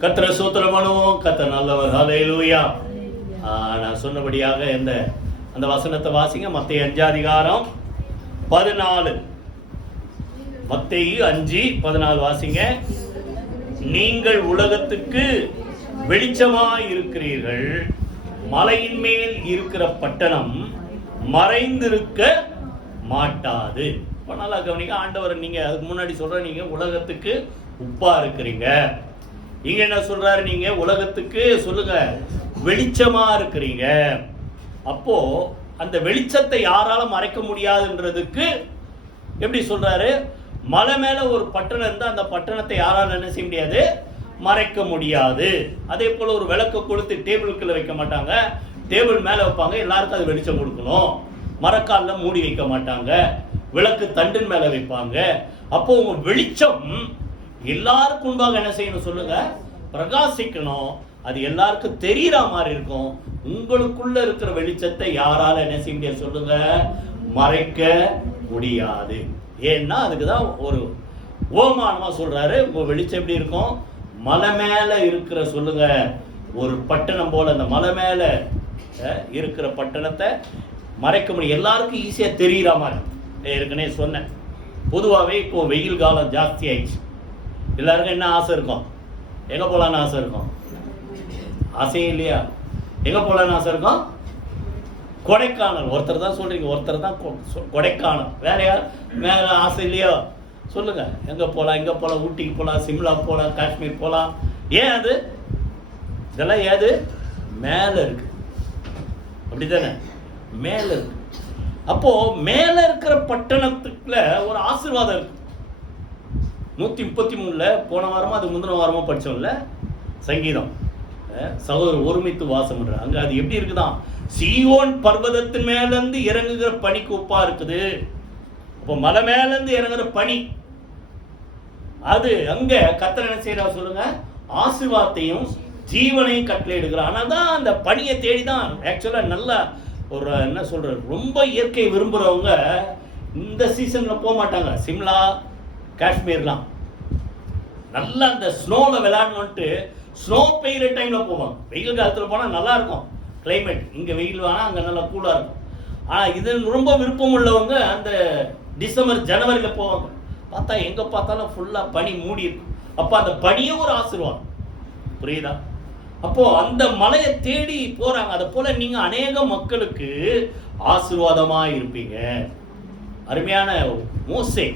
கர்த்தரை ஸ்தோத்திரம் பண்ணுவோம். கர்த்தர் நல்லவர். ஹல்லேலூயா. நான் சொன்னபடியாக அந்த வசனத்தை வாசிங்க. மத்தேயு 5 அதிகாரம் 14. மத்தேயு 5:14 வாசிங்க. நீங்கள் உலகத்துக்கு வெளிச்சமாய் இருக்கிறீர்கள். மலையின் மேல் இருக்கிற பட்டணம் மறைந்திருக்க மாட்டாது. இப்ப நல்லா கவனிங்க. ஆண்டவர் நீங்க அதுக்கு முன்னாடி சொல்ற நீங்க உலகத்துக்கு உப்பா இருக்கிறீங்க. இங்க என்ன சொல்றாரு? நீங்க உலகத்துக்கு சொல்லுங்க வெளிச்சமா இருக்கிறீங்க. அப்போ அந்த வெளிச்சத்தை யாரால மறைக்க முடியாதுன்றதுக்கு எப்படி சொல்றாரு? மலை மேல ஒரு பட்டணம் இருந்தா அந்த பட்டணத்தை யாரால என்ன செய்ய முடியாது? மறைக்க முடியாது. அதே போல ஒரு விளக்கு கொளுத்தி டேபிளுக்குள்ள வைக்க மாட்டாங்க, டேபிள் மேல வைப்பாங்க, எல்லாருக்கும் அது வெளிச்சம் கொடுக்கணும். மரக்கால்ல மூடி வைக்க மாட்டாங்க, விளக்கு தண்டின் மேல வைப்பாங்க. அப்போ உங்க வெளிச்சம் எல்லாருக்கும் முன்பாக என்ன செய்யணும் சொல்லுங்க? பிரகாசிக்கணும். அது எல்லாருக்கும் தெரியற மாதிரி இருக்கும். உங்களுக்குள்ள இருக்கிற வெளிச்சத்தை யாரால என்ன செய்ய முடியாது சொல்லுங்க? மறைக்க முடியாது. ஏன்னா அதுக்குதான் ஒரு ஓமானமா சொல்றாரு. உங்க வெளிச்சம் எப்படி இருக்கும்? மலை மேல இருக்கிற சொல்லுங்க ஒரு பட்டணம் போல. அந்த மலை மேல இருக்கிற பட்டணத்தை மறைக்க முடியும். எல்லாருக்கும் ஈஸியா தெரியற மாதிரி. ஏற்கனவே சொன்னேன். பொதுவாகவே இப்போ வெயில் காலம் ஜாஸ்தி ஆயிடுச்சு. எல்லாருக்கும் என்ன ஆசை இருக்கும்? எங்க போலான்னு ஆசை இருக்கும்? ஆசையே இல்லையா? எங்க போலான்னு ஆசை இருக்கும்? கொடைக்கானல். ஒருத்தர் தான் சொல்றீங்க, ஒருத்தர் தான் கொடைக்கானல். வேற யார் மேல ஆசை இல்லையோ சொல்லுங்க? எங்க போலாம்? எங்க போலாம்? ஊட்டிக்கு போலாம், சிம்லா போலாம், காஷ்மீர் போலாம். ஏன் அது இதெல்லாம் ஏது மேல இருக்கு, அப்படித்தானே? மேல இருக்கு. அப்போ மேல இருக்கிற பட்டணத்துக்குள்ள ஒரு ஆசீர்வாதம் இருக்கு. 133 போன வாரமா அது முந்தின வாரமா படிச்சோம்ல சங்கீதம். சகோதரர் ஒருமித்து வாசம் பண்ற அங்க அது எப்படி இருக்குதான்? சீயோன் பர்வதத்தின் மேல இருந்து இறங்குகிற பனிக்கு ஒப்பா இருக்குது. அப்போ மலை மேல இருந்து இறங்குற பனி அது அங்க கர்த்தர் என்ன செய்யறா சொல்லுங்க? ஆசீர்வாதத்தையும் ஜீவனையும் கட்டளை எடுக்கிறார். ஆனால் தான் அந்த பனியை தேடிதான் ஆக்சுவலா நல்லா ஒரு என்ன சொல்றது, ரொம்ப இயற்கை விரும்புறவங்க இந்த சீசன்ல போக மாட்டாங்க. சிம்லா, காஷ்மீர்லாம் நல்லா அந்த ஸ்னோல விளையாடணும்ட்டு ஸ்னோ பெய்யுற டைம்ல போவாங்க. வெயில் காலத்துல போனா நல்லா இருக்கும் கிளைமேட். இங்க வெயில் வேணா, அங்க நல்லா கூலா இருக்கும். ஆனா இது ரொம்ப விருப்பம் உள்ளவங்க அந்த டிசம்பர் ஜனவரியில போவாங்க. பார்த்தா எங்க பார்த்தாலும் ஃபுல்லா பனி மூடி இருக்கும். அப்ப அந்த பனியே ஒரு ஆசீர்வாதம். புரியுதா? அப்போ அந்த மலையை தேடி போறாங்க. அதை போல நீங்க அநேக மக்களுக்கு ஆசீர்வாதமா இருப்பீங்க. அருமையான மோசே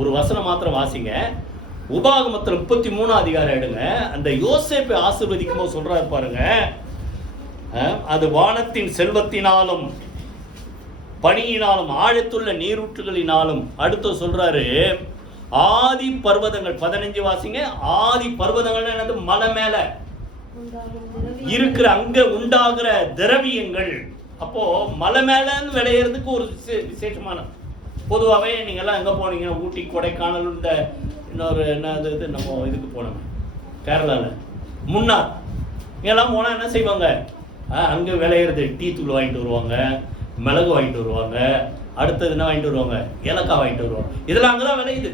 ஒரு வசனம் மாத்திரம் வாசிங்க. உபாகமத்தில் 33 அதிகாரம் எடுங்க. அந்த யோசேப்பை ஆசீர்வதிக்கும் போது சொல்றாரு பாருங்க, அது வானத்தின் செல்வத்தினாலும் பனியினாலும் ஆழத்துள்ள நீரூற்றுகளினாலும். அடுத்து சொல்றாரு ஆதி பர்வதங்கள். 15 வாசிங்க. ஆதி பர்வதங்கள் என்னது? மலை மேல இருக்கிற அங்க உண்டாகிற திரவியங்கள். அப்போ மலை மேல விளையிறதுக்கு ஒரு விசேஷமான. பொதுவாகவே நீங்க எல்லாம் எங்க போனீங்க? ஊட்டி, கொடைக்கானல், இந்த இன்னொரு என்ன இது நம்ம இதுக்கு போனோம் கேரளால முன்னார். இங்கெல்லாம் போனா என்ன செய்வாங்க? அங்க விளையிறது டீ தூள் வாங்கிட்டு வருவாங்க, மிளகு வாங்கிட்டு வருவாங்க, அடுத்தது என்ன வாங்கிட்டு வருவாங்க? ஏலக்காய் வாங்கிட்டு வருவாங்க. இதெல்லாம் அங்கதான் விளையுது.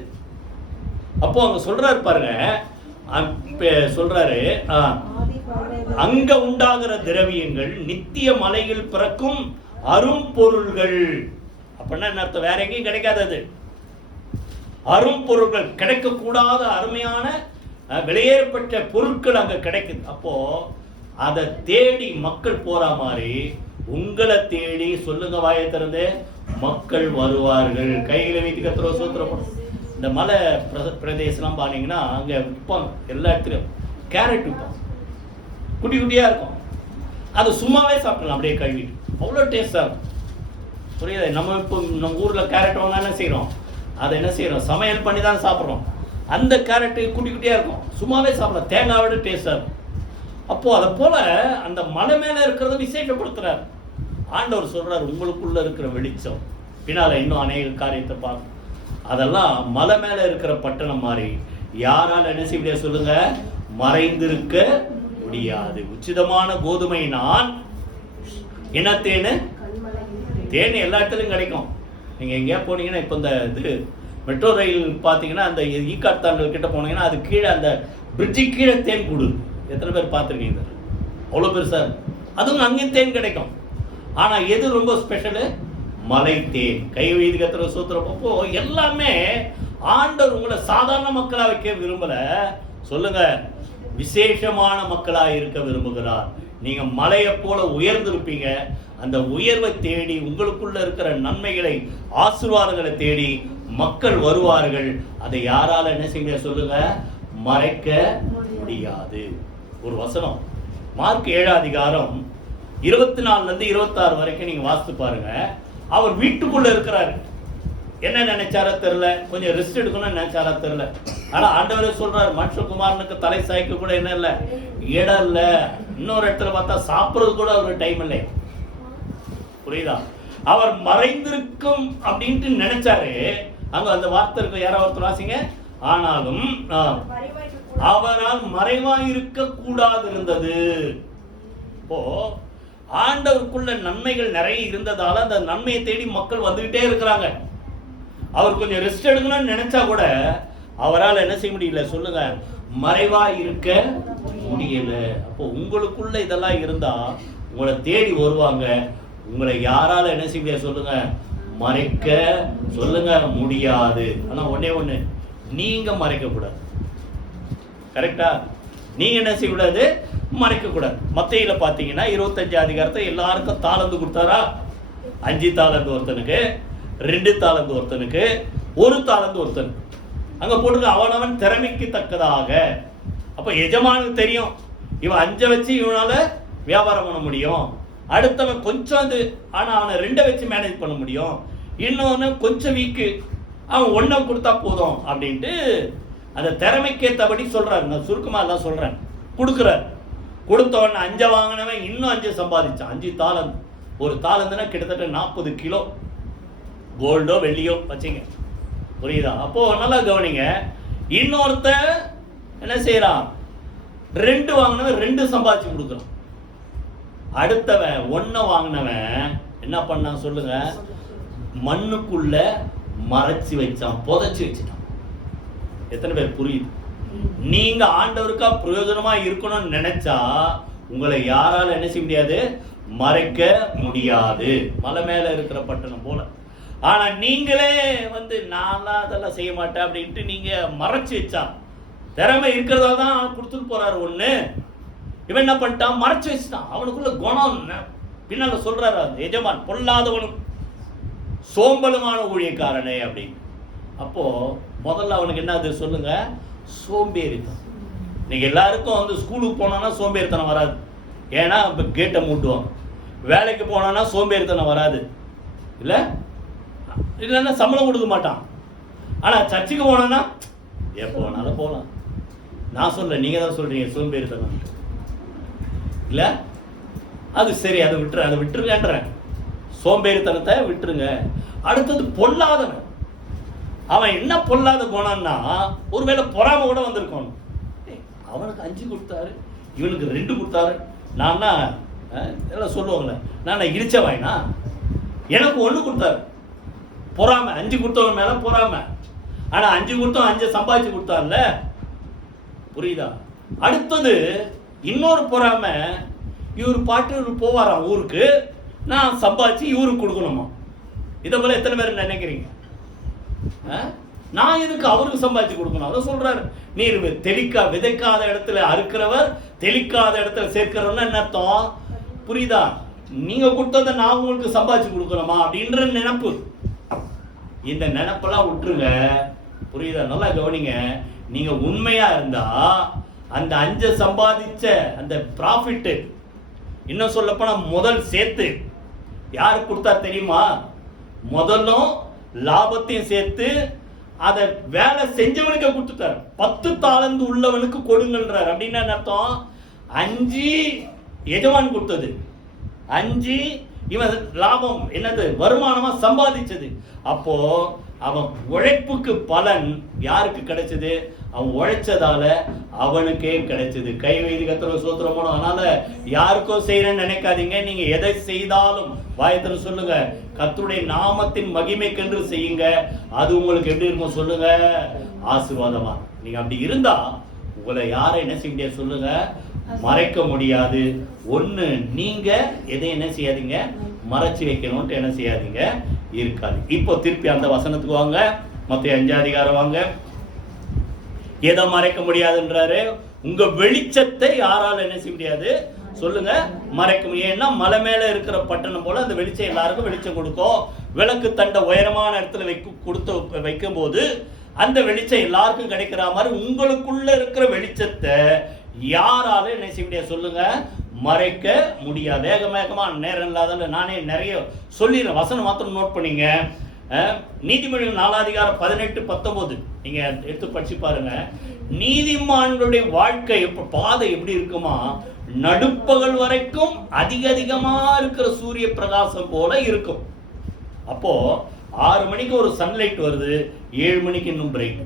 அப்போ அங்க சொல்றாரு பாருங்க, சொல்றாரு அங்க உண்டாகிற திரவியங்கள் நித்திய மலையில் பிறக்கும் அரும்பொருள்கள். அப்படின்னா என்ன அர்த்தம்? வேற எங்கேயும் கிடைக்காதது. அரும்பொருள்கள், கிடைக்க கூடாத அருமையான விலையேறப்பட்ட பொருட்கள் அங்க கிடைக்குது. அப்போ அதை தேடி மக்கள் போற மாதிரி உங்களை தேடி சொல்லுங்க வாயை திறந்து மக்கள் வருவார்கள். கைகளை வைத்து கத்துற சூத்திரம். இந்த மலை பிரதேசம்லாம் பாத்தீங்கன்னா அங்க விற்பாங்க. எல்லா இடத்துலையும் கேரட் விற்பாங்க. குட்டி குட்டியா இருக்கும். அது சும்மாவே சாப்பிடலாம் அப்படியே கழுவிட்டு. அவ்வளோ டேஸ்டா இருக்கும். புரியுது? நம்ம இப்போ நம்ம ஊர்ல கேரட் வாங்க என்ன செய்யறோம்? அதை என்ன செய்யறோம்? சமையல் பண்ணி தான் சாப்பிட்றோம். அந்த கேரட்டு குட்டி குட்டியா இருக்கும், சும்மாவே சாப்பிடலாம். தேங்காயோட டேஸ்டா இருக்கும். அப்போ அதை போல அந்த மலை மேல இருக்கிறத விசேஷப்படுத்துறாரு ஆண்டவர். சொல்றாரு உங்களுக்குள்ள இருக்கிற வெளிச்சம் பின்னால இன்னும் அநேக காரியத்தை பார்க்கும். அதெல்லாம் மலை மேல இருக்கிற பட்டணம் மாதிரி யாரால என்ன செய்ய முடியாது சொல்லுங்க? மறைந்திருக்க முடியாது. உச்சிதமான கோதுமை நான் என்ன தேனு? தேன் எல்லா இடத்துலையும் கிடைக்கும். நீங்க எங்கேயா போனீங்கன்னா இப்போ இந்த இது மெட்ரோ ரயில் பார்த்தீங்கன்னா அந்த ஈக்காட் தாண்டல் கிட்ட போனீங்கன்னா அது கீழே அந்த பிரிட்ஜு கீழே தேன் கூடு. எத்தனை பேர் பார்த்துருக்கீங்க? அவ்வளோ பெருசா அதுவும் அங்கேயும் தேன் கிடைக்கும். ஆனால் எது ரொம்ப ஸ்பெஷலு? மலை தேன். கை வைத்து கத்துற சூத்திரப்போ எல்லாமே ஆண்டவர் உங்களை சாதாரண மக்களாக வைக்க விரும்பல, சொல்லுங்க, விசேஷமான மக்களாக இருக்க விரும்புகிறார். நீங்க மலையை போல உயர்ந்திருப்பீங்க. அந்த உயர்வை தேடி உங்களுக்குள்ள இருக்கிற நன்மைகளை, ஆசீர்வாதங்களை தேடி மக்கள் வருவார்கள். அதை யாரால என்ன செய்ய சொல்லுங்க? மறைக்க முடியாது. ஒரு வசனம் மார்க் 7ஆம் அதிகாரம் 24 26 வரைக்கும் நீங்க வாசித்து பாருங்க. அவர் வீட்டுக்குள்ள இருக்கிறாரு. என்ன நினைச்சாரோ தெரியல, கொஞ்சம் ரெஸ்ட் எடுக்கணும்னு நினைச்சாரோ தெரியல. ஆனா ஆண்டவரே சொல்றாரு, மனுஷகுமாரனுக்கு தலை சாய்க்க கூட என்ன இல்லை, இடம் இல்ல. இன்னொரு இடத்துல பார்த்தா சாப்பிடுறது கூட அவருக்கு டைம் இல்லை. புரியுதா? அவர் மறைந்திருக்கும் அப்படின்ட்டு நினைச்சாரு. அங்க அந்த வார்த்தை இருக்கு, யாராவது ஒருத்தர் வாசிங்க. ஆனாலும் அவரால் மறைவாய் இருக்க கூடாது இருந்தது. இப்போ ஆண்டவருக்குள்ள நன்மைகள் நிறைய இருந்ததால அந்த நன்மையை தேடி மக்கள் வந்துகிட்டே இருக்கிறாங்க. அவர் கொஞ்சம் ரெஸ்ட் எடுக்கணும்னு நினைச்சா கூட அவரால் என்ன செய்ய முடியல, சொல்லுங்க, மறைவா இருக்க முடியல. அப்போ உங்களுக்குள்ள இதெல்லாம் இருந்தா உங்களை தேடி வருவாங்க. உங்களை யாரால என்ன செய்ய முடியாது, சொல்லுங்க, மறைக்க சொல்லுங்க முடியாது. ஆனா ஒன்னே ஒண்ணு, நீங்க மறைக்க கூடாது. கரெக்டா? நீங்க என்ன செய்யக்கூடாது, மறைக்க கூடாது. மத்தேயில பாத்தீங்கன்னா 25 அதிகாரத்தை எல்லாருக்கும் தாளந்து கொடுத்தாரா? 5 தாளந்து ஒருத்தனுக்கு, 2 தாளந்து ஒருத்தனுக்கு, 1 தாளந்து ஒருத்தனுக்கு. அங்க போட்டு அவனவன் திறமைக்கு தக்கதாக. அப்ப எஜமானுக்கு தெரியும், இவன் 5 வச்சு இவனால வியாபாரம் பண்ண முடியும். அடுத்தவன் கொஞ்சம் அது, ஆனா அவனை 2 வச்சு மேனேஜ் பண்ண முடியும். இன்னொன்னு கொஞ்சம் வீக்கு, அவன் 1 கொடுத்தா போதும் அப்படின்ட்டு அந்த திறமைக்கேற்றபடி சொல்றாரு. நான் சுருக்கமா எல்லாம் சொல்றேன். கொடுக்குறார். கொடுத்தவன் 5 வாங்கினவன் இன்னும் 5 சம்பாதிச்சான். 5 தாளந்து. ஒரு தாளந்துனா கிட்டத்தட்ட 40 கிலோ கோல்டோ வெள்ளியோ வச்சுங்க. புரியுதா? அப்போ நல்லா கவனிங்க. இன்னொருத்த என்ன செய்யறான், 2 வாங்கினவன் 2 சம்பாதிச்சு கொடுக்குறான். அடுத்தவன் 1 வாங்கினவன் என்ன பண்ணான் சொல்லுங்க, மண்ணுக்குள்ள மறைச்சு வச்சான், புதைச்சு வச்சுட்டான். எத்தனை பேர் புரியுது? நீங்க ஆண்டவருக்கா பிரயோஜனமா இருக்கணும்னு நினைச்சா உங்களை யாரால என்ன செய்ய முடியாது, மறைக்க முடியாது. மலை மேல இருக்கிற பட்டணம் போல. ஆனா நீங்களே நான் அதெல்லாம் செய்ய மாட்டேன் அப்படின்ட்டு நீங்க மறைச்சு வச்சா, திறமை இருக்கிறதா தான் கொடுத்துட்டு போறாரு. ஒண்ணு இவன் என்ன பண்ணிட்டான், மறைச்சு வச்சுட்டான். அவனுக்குள்ள குணம் பின்னால சொல்றாரு, எஜமான் பொல்லாதவனும் சோம்பலுமான ஊழியக்காரனே அப்படின்னு. அப்போ முதல்ல அவனுக்கு என்னது சொல்லுங்க, சோம்பேறித்தனம். நீங்க எல்லாருக்கும் ஸ்கூலுக்கு போனோம்னா சோம்பேறித்தனம் வராது. ஏன்னா கேட்டை மூட்டுவாங்க. வேலைக்கு போனோம்னா சோம்பேறித்தனம் வராது இல்ல, இல்லைன்னா சம்பளம் கொடுக்க மாட்டான். ஆனா சர்ச்சுக்கு போனோம்னா எப்போ வேணாலும் போகலாம். நான் சொல்ல, நீங்க தான் சொல்றீங்க சோம்பேறித்தனம் இல்ல. அது சரி, அதை விட்டுருங்கன்றேன். சோம்பேறித்தனத்தை விட்டுருங்க. அடுத்தது பொல்லாதவன். அவன் என்ன பொல்லாத போனான்னா, ஒருவேளை பொறாம கூட வந்திருக்கணும். அவனுக்கு 5 கொடுத்தாரு, இவனுக்கு 2 கொடுத்தாரு. நான் எல்லாம் சொல்லுவாங்களே, நான் இடிச்ச வாயினா, எனக்கு 1 கொடுத்தாரு. பொறாம. 5 கொடுத்தவன் மேல பொறாம. ஆனா 5 கொடுத்தவன் 5 சம்பாதிச்சு கொடுத்தார்ல. புரியுதா? அடுத்தது இன்னொரு பொறாம, இவர் பாட்டு இவர் போவாராம் ஊருக்கு, நான் சம்பாதிச்சு இவருக்கு கொடுக்கணுமா. இதை போல எத்தனை பேர் நினைக்கிறீங்க? நான் எதுக்கு அவருக்கு சம்பாதிச்சு கொடுக்கணும்? அதை சொல்றாரு, நீர் விதைக்காத இடத்துல அறுக்கிறவர், தெளிக்காத இடத்துல சேர்க்கிறவர்னா என்ன அர்த்தம்? புரியுதா? நீங்க கொடுத்ததை நான் உங்களுக்கு சம்பாதிச்சு கொடுக்கணுமா அப்படின்ற நினைப்பு. இந்த நினைப்பெல்லாம் விட்டுருங்க. புரியுதா? நல்லா கவனிங்க. நீங்க உண்மையா இருந்தா அந்த 5 சம்பாதிச்ச அந்த ப்ராஃபிட், இன்னும் சொல்லப்போனா முதல் சேர்த்து யாருக்கு கொடுத்தா தெரியுமா? முதலும் லாபத்தையும் சேர்த்து அதை வேலை செஞ்சவனுக்கு கொடுத்துட்டாரு. 10 தாளந்து உள்ளவனுக்கு கொடுங்கன்றார். அப்படின்னா அர்த்தம், 5 எஜமான் கொடுத்தது, 5 இவன் லாபம் என்னது, வருமானமா சம்பாதிச்சது. அப்போ அவன் உழைப்புக்கு பலன் யாருக்கு கிடைச்சது? அவன் உழைச்சதால அவனுக்கே கிடைச்சது. கை வைத்து கர்த்தருக்கு ஸ்தோத்திரம் போனோம். அதனால யாருக்கோ செய்யறேன்னு நினைக்காதீங்க. நீங்க எதை செய்தாலும் வாயத்துல சொல்லுங்க, கர்த்தருடைய நாமத்தின் மகிமைக்கென்று செய்யுங்க. அது உங்களுக்கு எப்படி இருக்கும் சொல்லுங்க, ஆசீர்வாதமா. நீங்க அப்படி இருந்தா உங்களை யாரை என்ன செய்ய முடியாது சொல்லுங்க, மறைக்க முடியாது. ஒண்ணு, நீங்க எதை என்ன செய்யாதீங்க, மறைச்சு வைக்கணும்ட்டு என்ன செய்யாதீங்க இருக்காது. இப்போ திருப்பி அந்த வசனத்துக்கு வாங்க, மத்தேயு 5 அதிகாரம் வாங்க. எதை மறைக்க முடியாதுன்றாரு? உங்க வெளிச்சத்தை யாரால என்ன செய்ய முடியாது சொல்லுங்க, மறைக்க முடியும். ஏன்னா மலை மேல இருக்கிற பட்டணம் போல அந்த வெளிச்சம் எல்லாருக்கும் வெளிச்சம் கொடுக்கும். விளக்கு தண்டை உயரமான இடத்துல வைக்கும் போது அந்த வெளிச்சம் எல்லாருக்கும் கிடைக்கிற மாதிரி உங்களுக்குள்ள இருக்கிற வெளிச்சத்தை யாரால என்ன செய்ய முடியாது சொல்லுங்க, மறைக்க முடியாது. வேகமா நேரம் இல்லாத நானே நிறைய சொல்லிடுறேன். வசனம் மாத்திரம் நோட் பண்ணீங்க. நீதிமொழிகள் 4 அதிகாரம் 18, 19 நீங்க எடுத்து படிச்சு பாருங்க. நீதிமான்களுடைய வாழ்க்கை பாதை எப்படி இருக்குமா, நடுப்பகல் வரைக்கும் அதிகமா இருக்கிற சூரிய பிரகாசம் போல இருக்கும். அப்போ 6 மணிக்கு ஒரு சன்லைட் வருது, 7 மணிக்கு இன்னும் பிரைட்,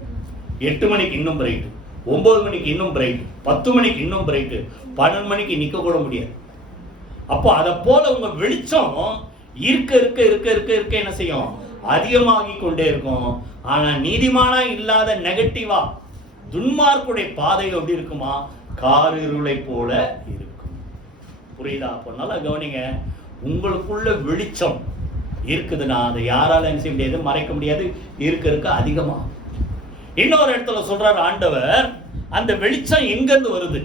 8 மணிக்கு இன்னும் பிரைட், 9 மணிக்கு இன்னும் பிரைட், 10 மணிக்கு இன்னும் பிரைட், 12 மணிக்கு நிக்க கூட முடியாது. அப்போ அதை போல உங்க வெளிச்சம் இருக்க என்ன செய்யும், அதிகமாகி கொண்டே இருக்கும். ஆனா நீதிமானா இல்லாத நெகட்டிவா துன்மார்க்குடைய பாதை எப்படி இருக்குமா, காரிருளை போல இருக்கும். புரியுதா? அப்போ நல்லா கவனிங்க. உங்களுக்குள்ள வெளிச்சம் இருக்குதுன்னா அதை யாரால என்ன செய்ய முடியாது, மறைக்க முடியாது. இருக்க அதிகமா. இன்னொரு இடத்துல சொல்றாரு ஆண்டவர், அந்த வெளிச்சம் எங்க இருந்து வருது?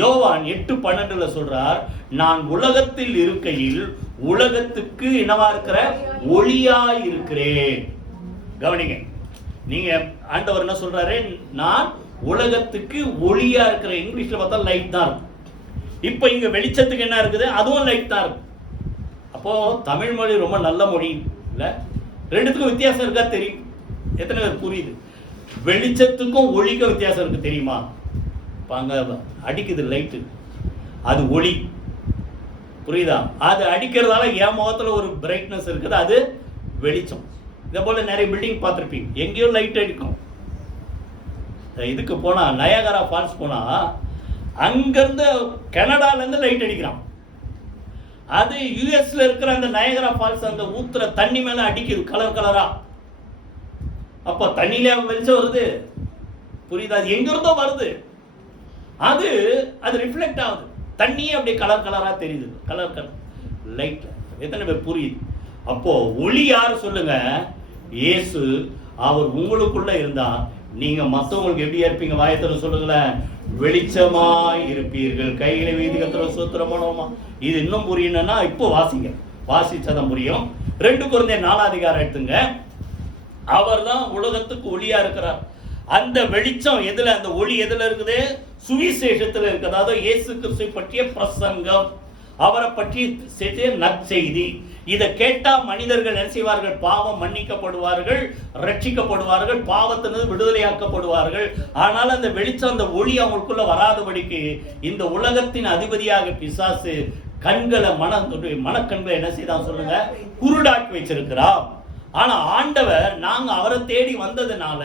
யோவான் 8:12 சொல்றார், நான் உலகத்தில் இருக்கையில் உலகத்துக்கு என்னவா இருக்கிற ஒளியாய் இருக்கிறேன். கவனிங்க, நீங்க ஆண்டவர் என்ன சொல்றாரு, நான் உலகத்துக்கு ஒளியா இருக்கிறேன். இங்கிலீஷ்ல பார்த்தா லைட் தான் இருக்கும். இப்ப இங்க வெளிச்சத்துக்கு என்ன இருக்குது, அதுவும் லைட் தான் இருக்கும். அப்போ தமிழ் மொழி ரொம்ப நல்ல மொழி இல்ல, ரெண்டுத்துக்கும் வித்தியாசம் இருக்கா தெரியும்? எத்தனை பேர் புரியுது? வெளிச்சத்துக்கும் ஒளிக்கும் வித்தியாசம் இருக்கு தெரியுமா? அங்க அடிக்குது லைட்டு, அது ஒளி. புரியுதா? அது அடிக்கிறதால என் முகத்துல ஒரு பிரைட்னஸ் இருக்குது, அது வெளிச்சம். இதே போல நிறைய பில்டிங் பார்த்துருப்பீங்க, எங்கேயும் லைட் அடிக்கும். இதுக்கு போனா நயாகரா ஃபால்ஸ் போனா அங்கிருந்து கனடால இருந்து லைட் அடிக்கிறான். அது யுஎஸ்ல இருக்கிற அந்த நயாகரா ஃபால்ஸ் அந்த ஊத்துற தண்ணி மேல அடிக்குது கலர் கலரா. அப்ப தண்ணியில வெளிச்சம் வருது. புரியுதா? அது எங்க இருந்தோ வருது, அது ரிஃப்ளெக்ட் ஆகுது. தண்ணியே அப்படியே கலர் கலரா தெரியுது, கலர் லைட். எத்தனை பேர் புரியுது? அப்போ ஒளி யாரு சொல்லுங்க? இயேசு. அவர் உங்களுக்குள்ள இருந்தா நீங்க மற்றவங்களுக்கு எப்படி இருப்பீங்க? வாயத்துல சொல்லுங்களேன், வெளிச்சமாய் இருப்பீர்கள். கையில வீதிகத்துல சூத்திரமானோமா. இது இன்னும் புரியணும்னா இப்போ வாசிங்க, வாசிச்சதான் புரியும். 2 கொரிந்தியர் 4 அதிகாரம் எடுத்துங்க. அவர் தான் உலகத்துக்கு ஒளியா இருக்கிறார். அந்த வெளிச்சம் எதுல, அந்த ஒளி எதுல இருக்குது? சுவிசேஷத்துல இருக்கு. அதாவது இயேசு கிறிஸ்துவை பற்றிய பிரசங்கம், அவரை பற்றி நற்செய்தி. இதை கேட்டா மனிதர்கள் என்ன செய்வார்கள்? பாவம் மன்னிக்கப்படுவார்கள், ரட்சிக்கப்படுவார்கள், பாவத்திலிருந்து விடுதலையாக்கப்படுவார்கள். ஆனால் அந்த வெளிச்சம், அந்த ஒளி அவங்களுக்குள்ள வராதபடிக்கு இந்த உலகத்தின் அதிபதியாக பிசாசு கண்களை மனக்கண்களை என்ன செய்தான் சொல்லுங்க, குருடாக்கி வச்சிருக்கிறார். ஆனா ஆண்டவர், நாங்க அவரை தேடி வந்ததுனால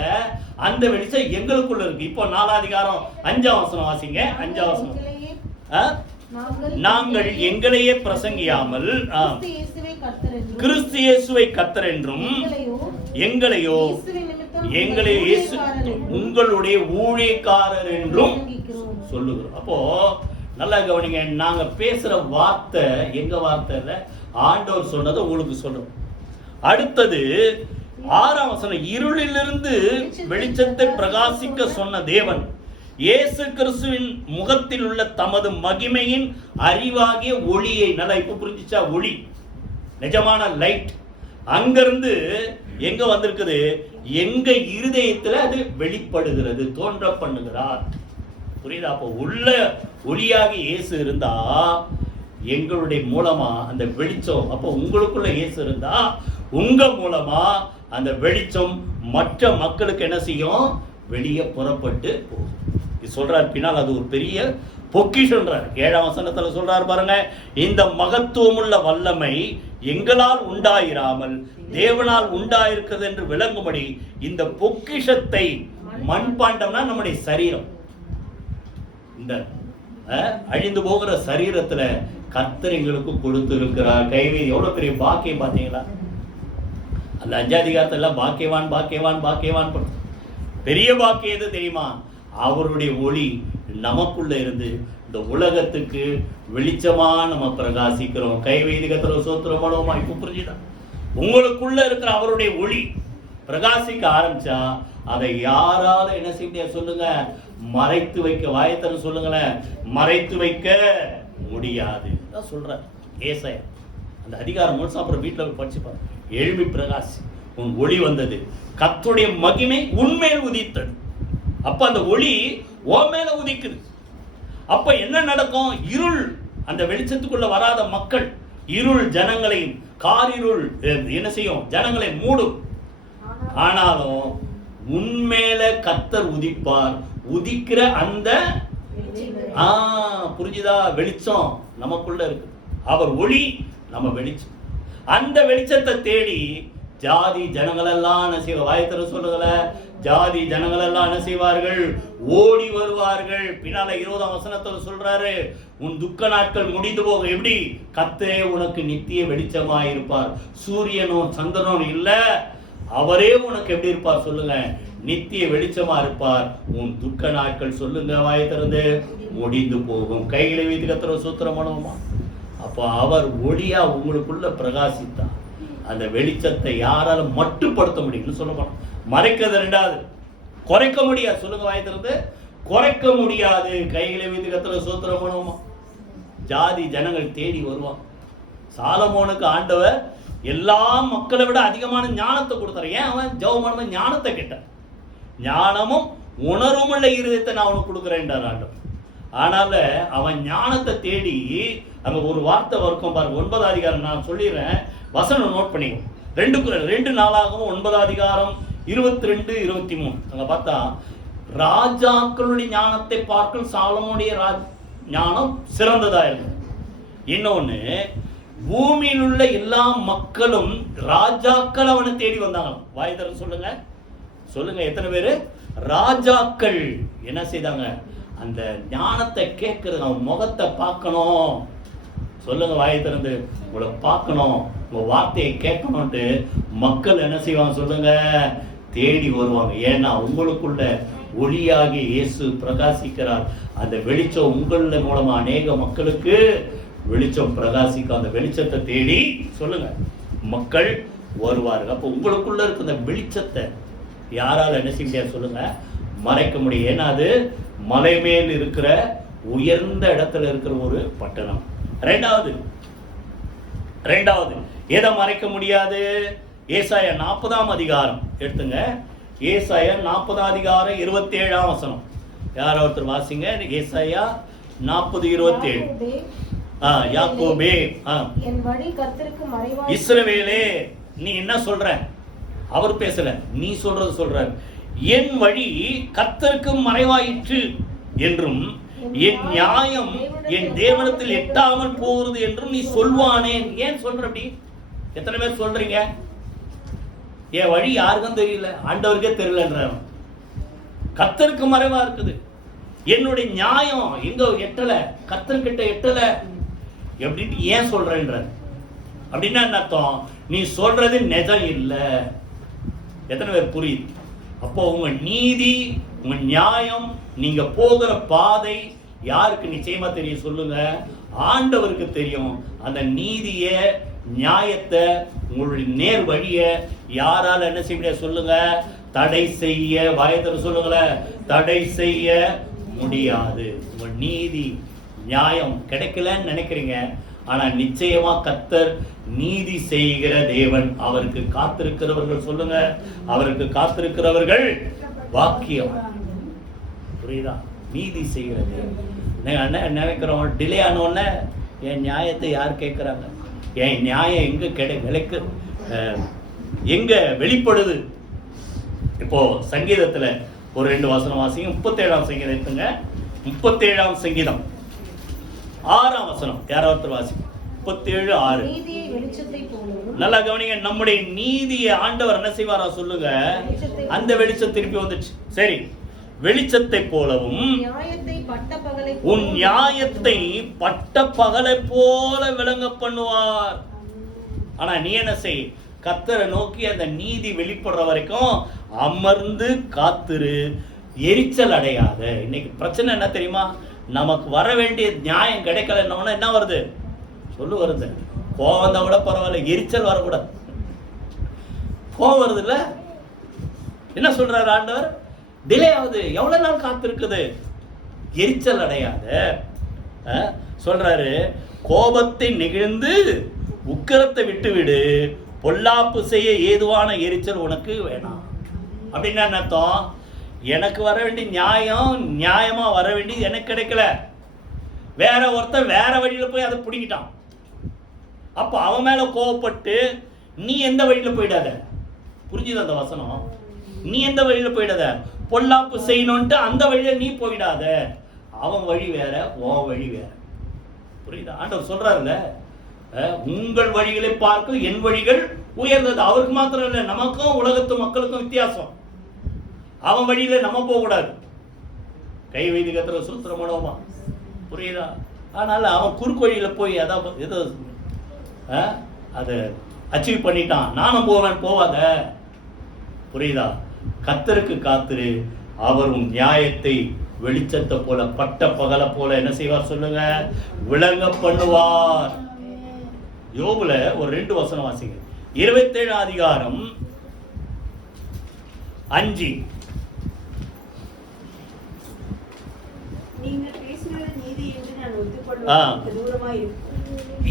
அந்த வெளிச்சம் எங்களுக்குள்ள இருக்கு. இப்போ 4 அதிகாரம் 5ஆம் வசனம் வாசிங்க. 5ஆம் வசனம், நாங்கள் எங்களையே பிரசங்கியாமல் கிறிஸ்து இயேசுவை கர்த்தர் என்றும் எங்களையோ உங்களுடைய ஊழியக்காரர் என்றும் சொல்லுகிறோம். அப்போ நல்லா கவனிங்க, நாங்க பேசுற வார்த்தை எங்க வார்த்தை இல்ல, ஆண்டவர் சொன்னதை உங்களுக்கு சொல்றோம். அடுத்தது 6ஆம் வசனம், இருளிலிருந்து வெளிச்சத்தை பிரகாசிக்க சொன்ன தேவன் இயேசு கிறிஸ்துவின் முகத்தில் உள்ள தமது மகிமையின் அறிவாகிய ஒளியை, நல்லா இப்ப புரிஞ்சுச்சா? ஒளி நிஜமான லைட் அங்கிருந்து எங்க வந்திருக்குது? எங்க இருதயத்துல அது வெளிப்படுகிறது, தோன்ற பண்ணுகிறார். புரியுதா? அப்போ உள்ள ஒளியாக இயேசு இருந்தா எங்களுடைய மூலமா அந்த வெளிச்சம், அப்போ உங்களுக்குள்ள இயேசு இருந்தா உங்க மூலமா அந்த வெளிச்சம் மற்ற மக்களுக்கு என்ன செய்யும்? வெளியே புறப்பட்டு போகும். சொல்றார் பின்னால், அது ஒரு பெரிய பொக்கிஷன்றார். 7ஆம் வசனத்துல சொல்றார் பாருங்க, இந்த மகத்துவமுள்ள வல்லமை எங்களால் உண்டாயிராமல் தேவனால் உண்டாயிருக்கிறது என்று விளங்கும்படி இந்த பொக்கிஷத்தை, மண்பாண்டம்னா நம்முடைய சரீரம், இந்த அழிந்து போகிற சரீரத்துல கர்த்தர் எங்களுக்கு கொடுத்து இருக்கிறார். கைவி எவ்வளவு பெரிய பாக்கியம் பார்த்தீங்களா? அந்த 5 அதிகாரத்துல பாக்கியவான் பாக்கியவான் பாக்கியவான். பெரிய பாக்கியம் எது தெரியுமா? அவருடைய ஒளி நமக்குள்ள இருந்து இந்த உலகத்துக்கு வெளிச்சமா நம்ம பிரகாசிக்கிறோம். கை வைத்து கர்த்தருக்கு ஸ்தோத்திரம் பண்ணுவோமா? இப்போ புரிஞ்சுதா? உங்களுக்குள்ள இருக்கிற அவருடைய ஒளி பிரகாசிக்க ஆரம்பிச்சா அதை யாரால என்ன செய்ய முடியாது சொல்லுங்க? மறைத்து வைக்க, வாயத்தன்னு சொல்லுங்களேன், மறைத்து வைக்க முடியாது சொல்ற ஏசாயா. அந்த அதிகாரம் முழுசா அப்புறம் வீட்டில் படிச்சுப்பாரு. எழும்பி பிரகாசி, உன் ஒளி வந்தது, கர்த்தருடைய மகிமை உன்மேல் உதித்தது. அப்ப அந்த ஒளி உன் மேல உதிக்குது. அப்ப என்ன நடக்கும்? இருள், அந்த வெளிச்சத்துக்குள்ள வராத மக்கள், இருள் ஜனங்களை, காரிருள் என்ன செய்யும்? ஜனங்களை மூடும். ஆனாலும் உன்மேல கர்த்தர் உதிப்பார். உதிக்கிற அந்த புரிஞ்சுதா? வெளிச்சம் நமக்குள்ள இருக்கு. அவர் ஒளி, நம்ம வெளிச்சம். அந்த வெளிச்சத்தை தேடி ஜாதி ஜனங்கள் எல்லாம் என்ன செய்வ? வாயத்தர சொல்லுங்கள, ஜாதி ஜனங்கள் எல்லாம் என்ன செய்வார்கள்? ஓடி வருவார்கள். பின்னால 20ஆம் வசனத்துல சொல்றாரு, உன் துக்க நாட்கள் முடிந்து போக. எப்படி? கர்த்தரே உனக்கு நித்திய வெளிச்சமாய் இருப்பார். சூரியனும் சந்திரனும் இல்ல, அவரே உனக்கு எப்படி இருப்பார் சொல்லுங்க? நித்திய வெளிச்சமா இருப்பார். உன் துக்க நாட்கள் சொல்லுங்க வாய் திறந்து முடிந்து போகும். கைகளை வைத்து கர்த்தருக்கு ஸ்தோத்திரம் பண்ணுவோமா? அப்போ அவர் ஒளியா உங்களுக்குள்ள பிரகாசித்தார். அந்த வெளிச்சத்தை யாரால மட்டுப்படுத்த முடியும்னு சொல்ல போனோம். மறைக்கிறது ரெண்டாவது, குறைக்க முடியாது. சொல்லுங்க வாய் திறந்து, குறைக்க முடியாது. கைகளை வைத்து கர்த்தருக்கு ஸ்தோத்திரம் பண்ணுவோமா? ஜாதி ஜனங்கள் தேடி வருவான். சாலமோனுக்கு ஆண்டவர் எல்லா மக்களை விட அதிகமான ஞானத்தை கொடுத்தாரு. ஏன்? அவன் ஜெபமான ஞானத்தை கேட்டான். ஞானமும் உணர்வுமுள்ள இருதயத்தை நான் அவனுக்கு கொடுக்குறேன்டார் ஆண்டவர். ஆனால அவன் ஞானத்தை தேடி அங்க ஒரு வார்த்தை வர்க்கம் பாருங்க. 9ஆம் அதிகாரம் நான் சொல்லிடுறேன், வசனம் நோட் பண்ணிக்கோ. 2 நாளாகவும் 9ஆம் அதிகாரம் 22, 23 அங்க பார்த்தா, ராஜாக்களுடைய ஞானத்தை பார்க்க சாலமோனுடைய ஞானம் சிறந்ததா இருக்கு. இன்னொன்னு, பூமியில் உள்ள எல்லா மக்களும் ராஜாக்கள் அவனை தேடி வந்தாங்க. வாய் தர சொல்லுங்க, சொல்லுங்க எத்தனை பேரு? ராஜாக்கள் என்ன செய்தாங்க? அந்த ஞானத்தை கேட்கறது, அவன் முகத்தை பார்க்கணும். சொல்லுங்க வாயை திறந்து, உங்களை பார்க்கணும், உங்க வார்த்தையை கேட்கணும்ட்டு மக்கள் என்ன செய்வாங்க சொல்லுங்க? தேடி வருவாங்க. ஏன்னா உங்களுக்குள்ள ஒளியாகி இயேசு பிரகாசிக்கிறார். அந்த வெளிச்சம் உங்கள மூலமா அநேக மக்களுக்கு வெளிச்சம் பிரகாசிக்கும். அந்த வெளிச்சத்தை தேடி சொல்லுங்க மக்கள் வருவார்கள். அப்போ உங்களுக்குள்ள இருக்க அந்த வெளிச்சத்தை யாரால என்ன செய்ய முடியாது சொல்லுங்க? மறைக்க முடியும். ஏன்னா அது மலை மேல் இருக்கிற உயர்ந்த இடத்துல இருக்கிற ஒரு பட்டணம். ரெண்டாவது எதை மறைக்க முடியாது? ஏசாயா 40ஆம் அதிகாரம் எடுத்துங்க. ஏசாயா 40ஆம் அதிகாரம் 27ஆம் வசனம். யார் ஒருத்தர் வாசிங்க. ஏசாயா 40:27. யாக்கோபே, என் வழி கர்த்தருக்கு மறைவாய். இஸ்ரவேலே, நீ என்ன சொல்ற? அவர் பேசல, நீ சொல்றது சொல்றார். என் வழி கர்த்தருக்கு மறைவாயிற்று என்றும் என் நியாயம் என் தேவனத்தில் எட்டாமல் போகிறது என்றும் நீ சொல்வானேன். ஏன் சொல்ற அப்படி? எத்தனை பேர் சொல்றீங்க? என் வழி யாருக்கும் தெரியல, ஆண்டவருக்கே தெரியலன்ற. கர்த்தருக்கு மறைவா இருக்குது. என்னுடைய நியாயம் எங்க எட்டல, கர்த்தர்கிட்ட எட்டல எப்படின்னு ஏன் சொல்றேன்ற? அப்படின்னா என்ன அர்த்தம்? நீ சொல்றது நிஜம் இல்லை. எத்தனை பேர் புரியுது? அப்போ உங்க நீதி, உங்க நியாயம், நீங்க போகிற பாதை யாருக்கு நிச்சயமா தெரியும் சொல்லுங்க? ஆண்டவருக்கு தெரியும். அந்த நீதிய, நியாயத்தை, உங்களுடைய நேர் வழிய யாரால என்ன செய்ய முடியாது சொல்லுங்க? தடை செய்ய, வாயத்தர் சொல்லுங்களேன், தடை செய்ய முடியாது. உங்க நீதி நியாயம் கிடைக்கலன்னு நினைக்கிறீங்க, ஆனா நிச்சயமா கர்த்தர் நீதி செய்கிற தேவன். அவருக்கு காத்திருக்கிறவர்கள் சொல்லுங்க, அவருக்கு காத்திருக்கிறவர்கள் பாக்கியம். புரியுதா? நீதி செய்கிற தேவன். நினைக்கிறோம் டிலே ஆனோடனே என் நியாயத்தை யார் கேட்கிறாங்க? என் நியாயம் எங்க எங்க வெளிப்படுது? இப்போ சங்கீதத்துல ஒரு 2 வசனம் வாசிங்க. 37ஆம் சங்கீதம் எடுத்துங்க. 37ஆம் சங்கீதம் 6ஆம் வசனம். யாராவது வாசி. 37:6. நல்லா கவனிங்க. நம்முடைய நீதியை ஆண்டவர் என்ன செய்வாரா சொல்லுங்க? அந்த வெளிச்சம் திருப்பி வந்துச்சு. சரி, வெளிச்சத்தை போலவும் உன் நியாயத்தை பட்ட பகலை போல விளங்க பண்ணுவார். ஆனா நீ என்ன செய்? கர்த்தரை நோக்கி அந்த நீதி வெளிப்படுற வரைக்கும் அமர்ந்து காத்துரு, எரிச்சல் அடையாத. இன்னைக்கு பிரச்சனை என்ன தெரியுமா? நமக்கு வர வேண்டிய நியாயம் கிடைக்கலன்னா என்ன வருது? சொல்லு வருது. கோவம் தான் விட பரவாயில்ல, எரிச்சல் வரக்கூடாது. கோவம் வருது இல்ல? என்ன சொல்றாரு ஆண்டவர்? டிலே ஆகுது, எவ்வளவு நாள் காத்திருக்குது? எரிச்சல் அடையாத சொல்றாரு. கோபத்தை நெகிழ்ந்து உக்கிரத்தை விட்டுவிடு, பொல்லாப்பு செய்ய ஏதுவான எரிச்சல் உனக்கு வேணாம். அப்படின்னா என்ன அர்த்தம்? எனக்கு வர வேண்டிய நியாயம் நியாயமா வர வேண்டியது எனக்கு கிடைக்கல, வேற ஒருத்தர் வேற வழியில போய் அதை பிடிக்கிட்டான். அப்ப அவன் மேல கோவப்பட்டு நீ எந்த வழியில போயிடாத. புரிஞ்சுது அந்த வசனம்? நீ எந்த வழியில போயிடாத, பொல்லாப்பு செய்யணும்ட்டு அந்த வழியில நீ போயிடாத. அவன் வழி வேற, உன் வழி வேற. புரியுதா? ஆண்டவர் சொல்றாருல்ல, உங்கள் வழிகளை பார்க்க என் வழிகள் உயர்ந்தது. அவருக்கு மாத்திரம் இல்லை, நமக்கும் உலகத்து மக்களுக்கும் வித்தியாசம். அவன் வழியில நம்ம போக கூடாது. கை வைத்து கத்துற சூத்திரமானவமா, புரியுதா? ஆனால் அவன் குறுக்கு வழியில போய் அதாவது ஏதோ அதை அச்சீவ் பண்ணிட்டான், நானும் போவேன், போவாத. புரியுதா? கர்த்தருக்கு காத்துரு, அவர் உன் நியாயத்தை வெளிச்சத்தை போல பட்ட பகல போல என்ன செய்வார் சொல்லுங்க? விளங்க பண்ணுவார். யோபுல ஒரு 2 வசனம் வாசிங்க. 27 அதிகாரம் 5.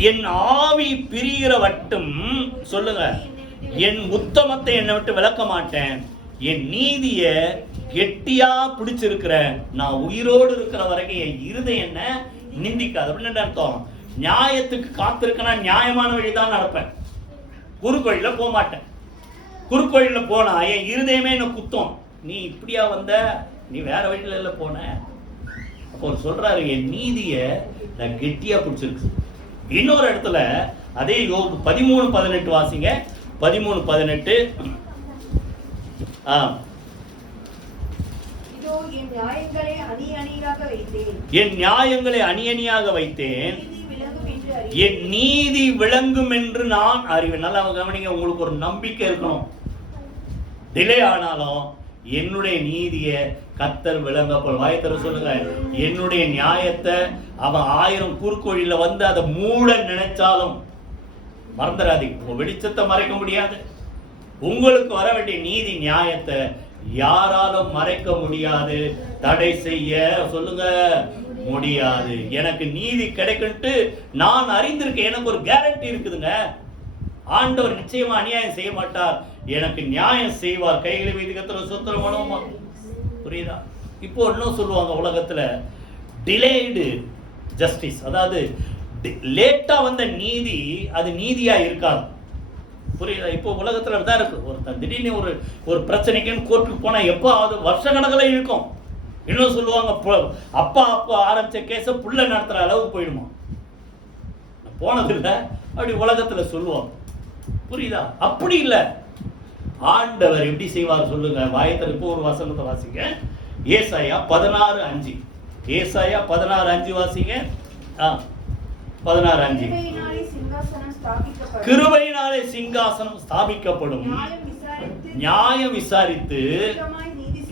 என் ஆவி பிரிகிற வட்டும் சொல்லுங்க, என் உத்தமத்தை என்னை விட்டு விளக்க மாட்டேன், என் நீதிய கெட்டியா பிடிச்சிருக்கிற, நான் உயிரோடு இருக்கிற வரைக்கும் என் இருதயம் என்ன நிந்திக்காது. அப்படின்னு அர்த்தம். நியாயத்துக்கு காத்திருக்கனா நியாயமான வழிதான் நடப்பேன், குறுக்கு வழியில போக மாட்டேன். குறுக்கு வழியில போனா என் இருதயமே என்ன குத்தம், நீ இப்படியா வந்த, நீ வேற வழியில இல்ல போன. அப்போ சொல்றாரு, என் நீதிய நான் கெட்டியா பிடிச்சிருக்கு. இன்னொரு இடத்துல அதே யோபு 13:18 வாசிங்க. 13:18. என் நியாயங்களை அணி அணியாக வைத்தேன், என் நீதி விளங்கும் என்று நான் அறிவேன். நல்லா கவனிங்க, உங்களுக்கு ஒரு நம்பிக்கை இருக்கணும். டிலே ஆனாலும் என்னுடைய நீதியை கர்த்தர் விளங்கப்போல். வாயத்தர சொல்லுங்க, என்னுடைய நியாயத்தை அவன் 1000 குறுக்கு வழியில வந்து அதை மூட நினைச்சாலும் மறந்துடாதீங்க. உங்க வெளிச்சத்தை மறைக்க முடியாது. உங்களுக்கு வர வேண்டிய நீதி நியாயத்தை யாராலும் மறைக்க முடியாது, தடை செய்ய சொல்லுங்க முடியாது. எனக்கு நீதி கிடைக்கும்ட்டு நான் அறிந்திருக்கேன், எனக்கு ஒரு கேரண்டி இருக்குதுங்க. ஆண்டவர் நிச்சயமா அநியாயம் செய்ய மாட்டார், எனக்கு நியாயம் செய்வார். கைகளை வைத்து கர்த்தர் ஸ்தோத்திரம் பண்ணுவோமா? புரியுதா? இப்போ இன்னும் சொல்லுவாங்க உலகத்துல, டிலேடு ஜஸ்டிஸ், அதாவது லேட்டா வந்த நீதி அது நீதியா இருக்காது. புரியுதா? இப்போ உலகத்துல தான் இருக்கு. ஒருத்தன் திடீர்னு ஒரு பிரச்சனைக்குன்னு கோர்ட்டுக்கு போனா எப்போ அது வருஷ கணக்கில் இருக்கும். இன்னும் சொல்லுவாங்க, அப்பா ஆரம்பிச்ச கேஸ புள்ள நடத்துற அளவுக்கு போயிடுமா. போனதில்லை, அப்படி உலகத்துல சொல்லுவாங்க. புரியுதா? அப்படி இல்லை. ஆண்டவர் எப்படி செய்வார் சொல்லுங்க? வாயத்தில் இப்போ ஒரு வசனத்தை வாசிங்க. ஏசாயா 16:5. ஏசாயா 16:5 வாசிங்க. 16:5. கிருபையினாலே சிங்காசனம் ஸ்தாபிக்கப்படும், நியாயம் விசாரித்து.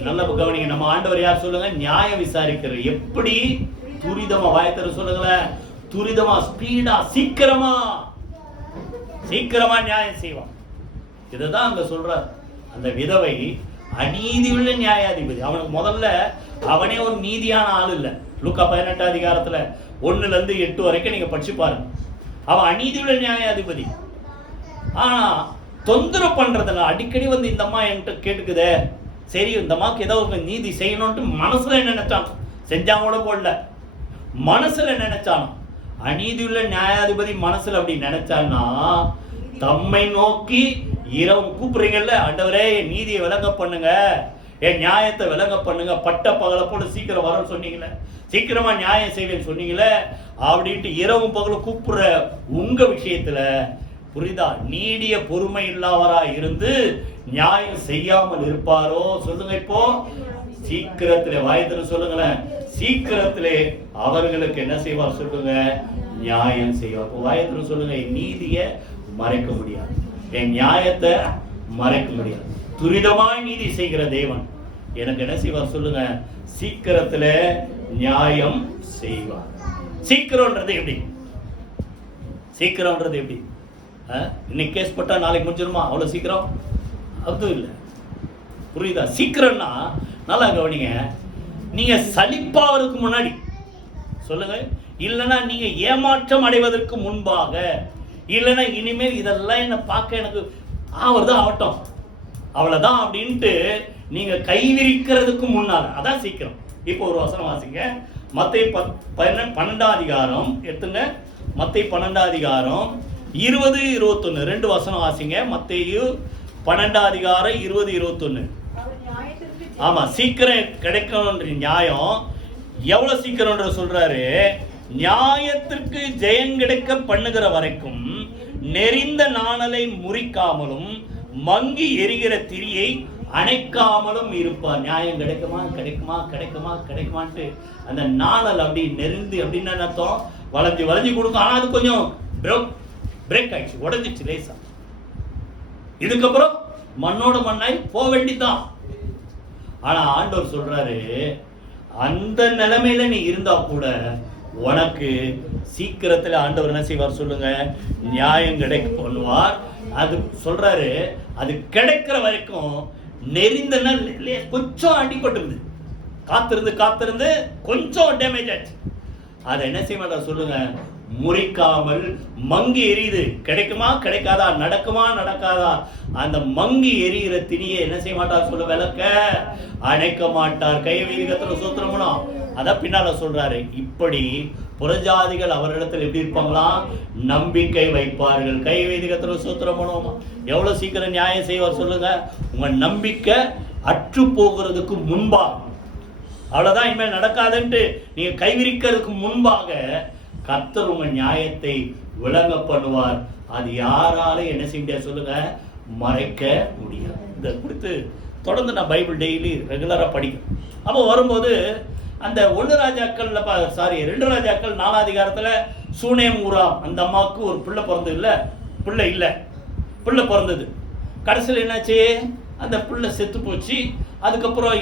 நல்ல கவனிங்க, நம்ம ஆண்டவர் யார் சொல்லுங்க? நியாயம் விசாரிக்கிற. எப்படி? துரிதமா. வாயத்தில் சொல்லுங்களேன், துரிதமா, ஸ்பீடா, சீக்கிரமா நியாயம் செய்வான். இதுதான் அங்க சொல்றார். அந்த விதவை அநீதி உள்ள நியாயாதிபதி. அவனுக்கு முதல்ல அவனே ஒரு நீதியான ஆள் இல்லை. லூக்கா 18 அதிகாரத்துல 1-8 வரைக்கும் நீங்க படிச்சு பாருங்க. அவன் அநீதி உள்ள நியாயாதிபதி. ஆனா தொந்தரவு பண்றதுல அடிக்கடி வந்து இந்த அம்மா என்கிட்ட கேட்டுக்குதே, சரி இந்த அம்மாவுக்கு ஏதோ ஒரு நீதி செய்யணும்ட்டு மனசுல நினைச்சான். செஞ்சாங்க கூட போடல, மனசுல நினைச்சான். அநீதியுள்ள நியாயாதிபதி மனசுல அப்படி நினைச்சான்னா, தம்மை நோக்கி இரவு கூப்பிடுறீங்கல்ல, ஆண்டவரே என் நீதியை விளங்க பண்ணுங்க, என் நியாயத்தை விளங்க பண்ணுங்க, பட்ட பகலை போல சீக்கிரம் வரன்னு சொன்னீங்களே, சீக்கிரமா நியாயம் செய்வேன்னு சொன்னீங்களே அப்படின்ட்டு இரவும் பகலும் கூப்பிடுற உங்க விஷயத்துல, புரியுதா, நீடிய பொறுமை இல்லாதவரா இருந்து நியாயம் செய்யாமல் இருப்பாரோ சொல்லுங்க. இப்போ சீக்கிரத்திலே, வாயத்திர சொல்லுங்களேன், சீக்கிரத்திலே அவர்களுக்கு என்ன செய்வார் சொல்லுங்க? நியாயம் செய்வார். வாயத்திர சொல்லுங்க, நீதியை மறைக்க முடியாது. என் நியாயத்தை மறைக்க முடியாது. துரிதமாய் நீதி செய்கிற தேவன் எனக்கு என்ன செய்வார் சொல்லுங்க? சீக்கிரத்துல நியாயம் செய்வார். சீக்கிரம்ன்றது எப்படி? சீக்கிரம்ன்றது எப்படி? இன்னைக்கு கேஸ் போட்டா நாளைக்கு முடிஞ்சிருமா? அவ்வளவு சீக்கிரம் அதுவும் இல்லை. புரியுதா? சீக்கிரம்னா நல்லா கவனிங்க. நீங்க சலிப்பாவதுக்கு முன்னாடி சொல்லுங்க, இல்லைன்னா நீங்க ஏமாற்றம் அடைவதற்கு முன்பாக, இல்லைன்னா இனிமேல் இதெல்லாம் என்ன பார்க்க எனக்கு ஆவதுதான் ஆகட்டும் அவ்வளவுதான் அப்படின்ட்டு நீங்க கைவிரிக்கிறதுக்கு முன்னால, அதான் சீக்கிரம். இப்போ ஒரு வசனம் வாசிங்க. மத்தேயு 12ஆம் அதிகாரம் எடுத்துங்க. மத்தேயு 12ஆம் அதிகாரம் 20-21 ரெண்டு வசனம் வாசிங்க. மத்தேயு 12ஆம் அதிகாரம் 20-21. ஆமா, சீக்கிரம் கிடைக்கணும்ன்ற நியாயம் எவ்வளவு சீக்கிரம்ன்ற சொல்றாரு. நியாயத்திற்கு ஜெயம் கிடைக்க பண்ணுகிற வரைக்கும் நெறிந்த நாணலை முறிக்காமலும் மங்கி எரிகிற திரியை அணைக்காமலும் இருப்பார். நியாயம் கிடைக்குமா கிடைக்குமா கிடைக்குமா கிடைக்குமான்ட்டு அந்த நாணல் அப்படி நெறிந்து அப்படின்னு அர்த்தம், வளைஞ்சு வளைஞ்சு கொடுக்கும். ஆனா அது கொஞ்சம் பிரேக் ஆயிடுச்சு, உடஞ்சிச்சு லேசா. இதுக்கப்புறம் மண்ணோட மண்ணாய் போக வேண்டிதான். ஆனா ஆண்டவர் சொல்றாரு, அந்த நிலைமையில நீ இருந்தா கூட உனக்கு சீக்கிரத்துல ஆண்டவர் என்ன செய்வார் சொல்லுங்க? நியாயம் கிடைக்க பண்ணுவார். அது சொல்றாரு, அது கிடைக்கிற வரைக்கும் நெறிந்த கொஞ்சம் அடிபட்டுருது, காத்திருந்து கொஞ்சம் டேமேஜ் ஆச்சு. அதை என்ன செய்ய மாட்டா சொல்லுங்க? முறிக்காமல் மங்கி எரியுது. கிடைக்குமா கிடைக்காதா, நடக்குமா நடக்காதா, அந்த மங்கி எரிகிற திணியை என்ன செய்ய மாட்டார் சொல்ல? விளக்க அணைக்க மாட்டார். கை வீதிகத்துல சூத்திரமும் அதான் பின்னால சொல்றாரு. இப்படி புறஜாதிகள் அவரிடத்தில் எப்படி இருப்பாங்களா? நம்பிக்கை வைப்பார்கள். கை வீதிகத்துல சூத்திரமும் எவ்வளவு சீக்கிரம் நியாயம் செய்வார் சொல்லுங்க? உங்க நம்பிக்கை அற்று போகிறதுக்கு முன்பாக, அவ்வளவுதான் இனிமேல் நடக்காதுன்ட்டு நீங்க கைவிரிக்கிறதுக்கு முன்பாக கர்த்தர் உங்க நியாயத்தை விளங்க பண்ணுவார். அது யாராலும் என்ன செய்ய முடியாது சொல்லுங்க? மறைக்க முடியாது. இதை குறித்து தொடர்ந்து நான் பைபிள் டெய்லி ரெகுலரா படிக்கும். அப்போ வரும்போது அந்த 2 ராஜாக்கள் 4ஆம் அதிகாரத்துல சூனேம் ஊராம் அந்த அம்மாவுக்கு ஒரு பிள்ளை பிறந்தது இல்லை, பிள்ளை பிறந்தது. கடைசியில் என்னாச்சு? அந்த பிள்ளை செத்து போச்சு. அதுக்கப்புறம்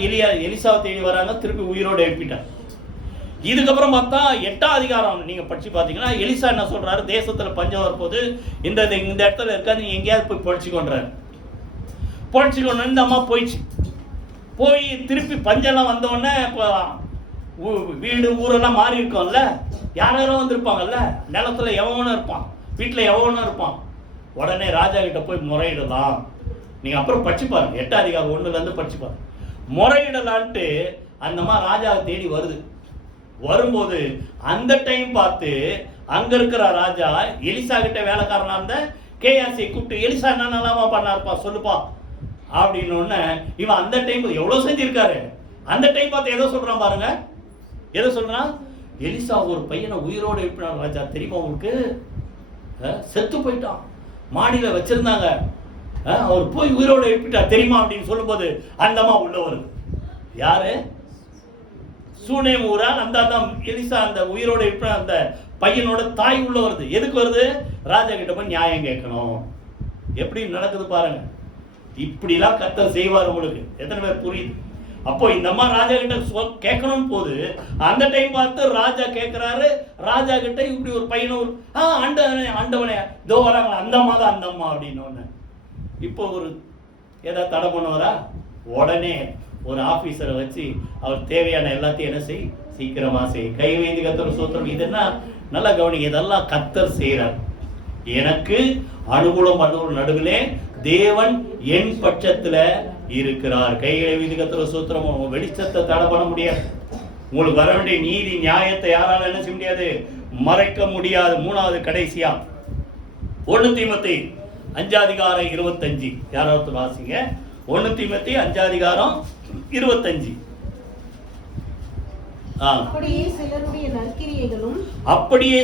எலிசாவை தேடி வராங்க, திருப்பி உயிரோடு எழுப்பிட்டார். இதுக்கப்புறம் பார்த்தா 8ஆம் அதிகாரம் நீங்க படிச்சு பார்த்தீங்கன்னா எலிசா என்ன சொல்றாரு? தேசத்துல பஞ்சம் வரும்போது இந்த இடத்துல இருக்காது, நீ எங்கேயாவது போய் பொழைச்சிக்கொண்டாரு. பொழைச்சிக்கொண்டு இந்த அம்மா போய் திருப்பி பஞ்சம்லாம் வந்தோடனே வீடு ஊரெல்லாம் மாறி இருக்கோம்ல, யாரும் வந்திருப்பாங்கல்ல, நிலத்துல எவனும் இருப்பான், வீட்டுல எவனும் இருப்பான். உடனே ராஜா கிட்ட போய் முறையிடலாம். நீங்க அப்புறம் படிச்சு பாருங்க, 8ஆம் அதிகாரம் 1ல படிச்சு பாருங்க. முறையிடலான்ட்டு அந்த மாதிரி ராஜாவை தேடி வரும்போது அந்த டைம் பார்த்து அங்க இருக்கிற ராஜா எலிசா கிட்ட வேலைக்காரனா இருந்த கேயாசியை கூப்பிட்டு, எலிசா என்ன நல்லாமா பண்ணாருப்பா சொல்லுப்பா அப்படின்னு. இவன் அந்த டைம் எவ்வளவு செஞ்சிருக்காரு. அந்த டைம் பார்த்து எதோ சொல்றான் பாருங்க. எதை சொல்றான்? எலிசா ஒரு பையனை உயிரோடு எழுப்பினார் ராஜா, தெரியுமா உங்களுக்கு? செத்து போயிட்டான், மாடியில வச்சிருந்தாங்க, அவர் போய் உயிரோடு எழுப்பிட்டார் தெரியுமா அப்படின்னு சொல்லும் போது அந்தமா உள்ள வருது. யாரு? சூனேம் ஊரான் அந்த எலிசா அந்த உயிரோடு எழுப்பின அந்த பையனோட தாய் உள்ள வருது. எதுக்கு வருது? ராஜா கிட்ட போய் நியாயம் கேட்கணும். எப்படி நடக்குது பாருங்க. இப்படிலாம் கர்த்தர் செய்வார். உங்களுக்கு எத்தனை பேர் புரியுது? அப்போ இந்த மாதிரி ராஜா கிட்ட கேட்கணும் போது அந்த டைம் பார்த்து ராஜா கேட்கிறாரு. ராஜா கிட்ட இப்படி ஒரு பையனும் ஆண்டவனே இதோ வராங்க, அந்த அம்மா தான் அந்த அம்மா அப்படின்னு. இப்போ ஒரு ஏதாவது தடை பண்ணுவாரா? உடனே ஒரு ஆபீசரை வச்சு அவர் தேவையான எல்லாத்தையும் என்ன செய், சீக்கிரமா செய். கை வைத்து கர்த்தர் சோத்திரம். இதெல்லாம் நல்லா கவனிங்க, இதெல்லாம் கர்த்தர் செய்யறார். எனக்கு அனுகூலம் நடுவிலே தேவன் என் பட்சத்துல இருக்கிறார். கைகளை வீதி கர்த்தர் சோத்திரம். வெளிச்சத்தை தடை பண்ண முடியாது. உங்களுக்கு வர வேண்டிய நீதி நியாயத்தை யாரால என்ன செய்ய முடியாது? மறைக்க முடியாது. 3வது கடைசியா 1 தீமோத்தேயு 5ஆம் அதிகாரம் 25 யாராவது வாசிங்க. 1 தீமோத்தேயு 5ஆம் அதிகாரம் 25. அப்படியே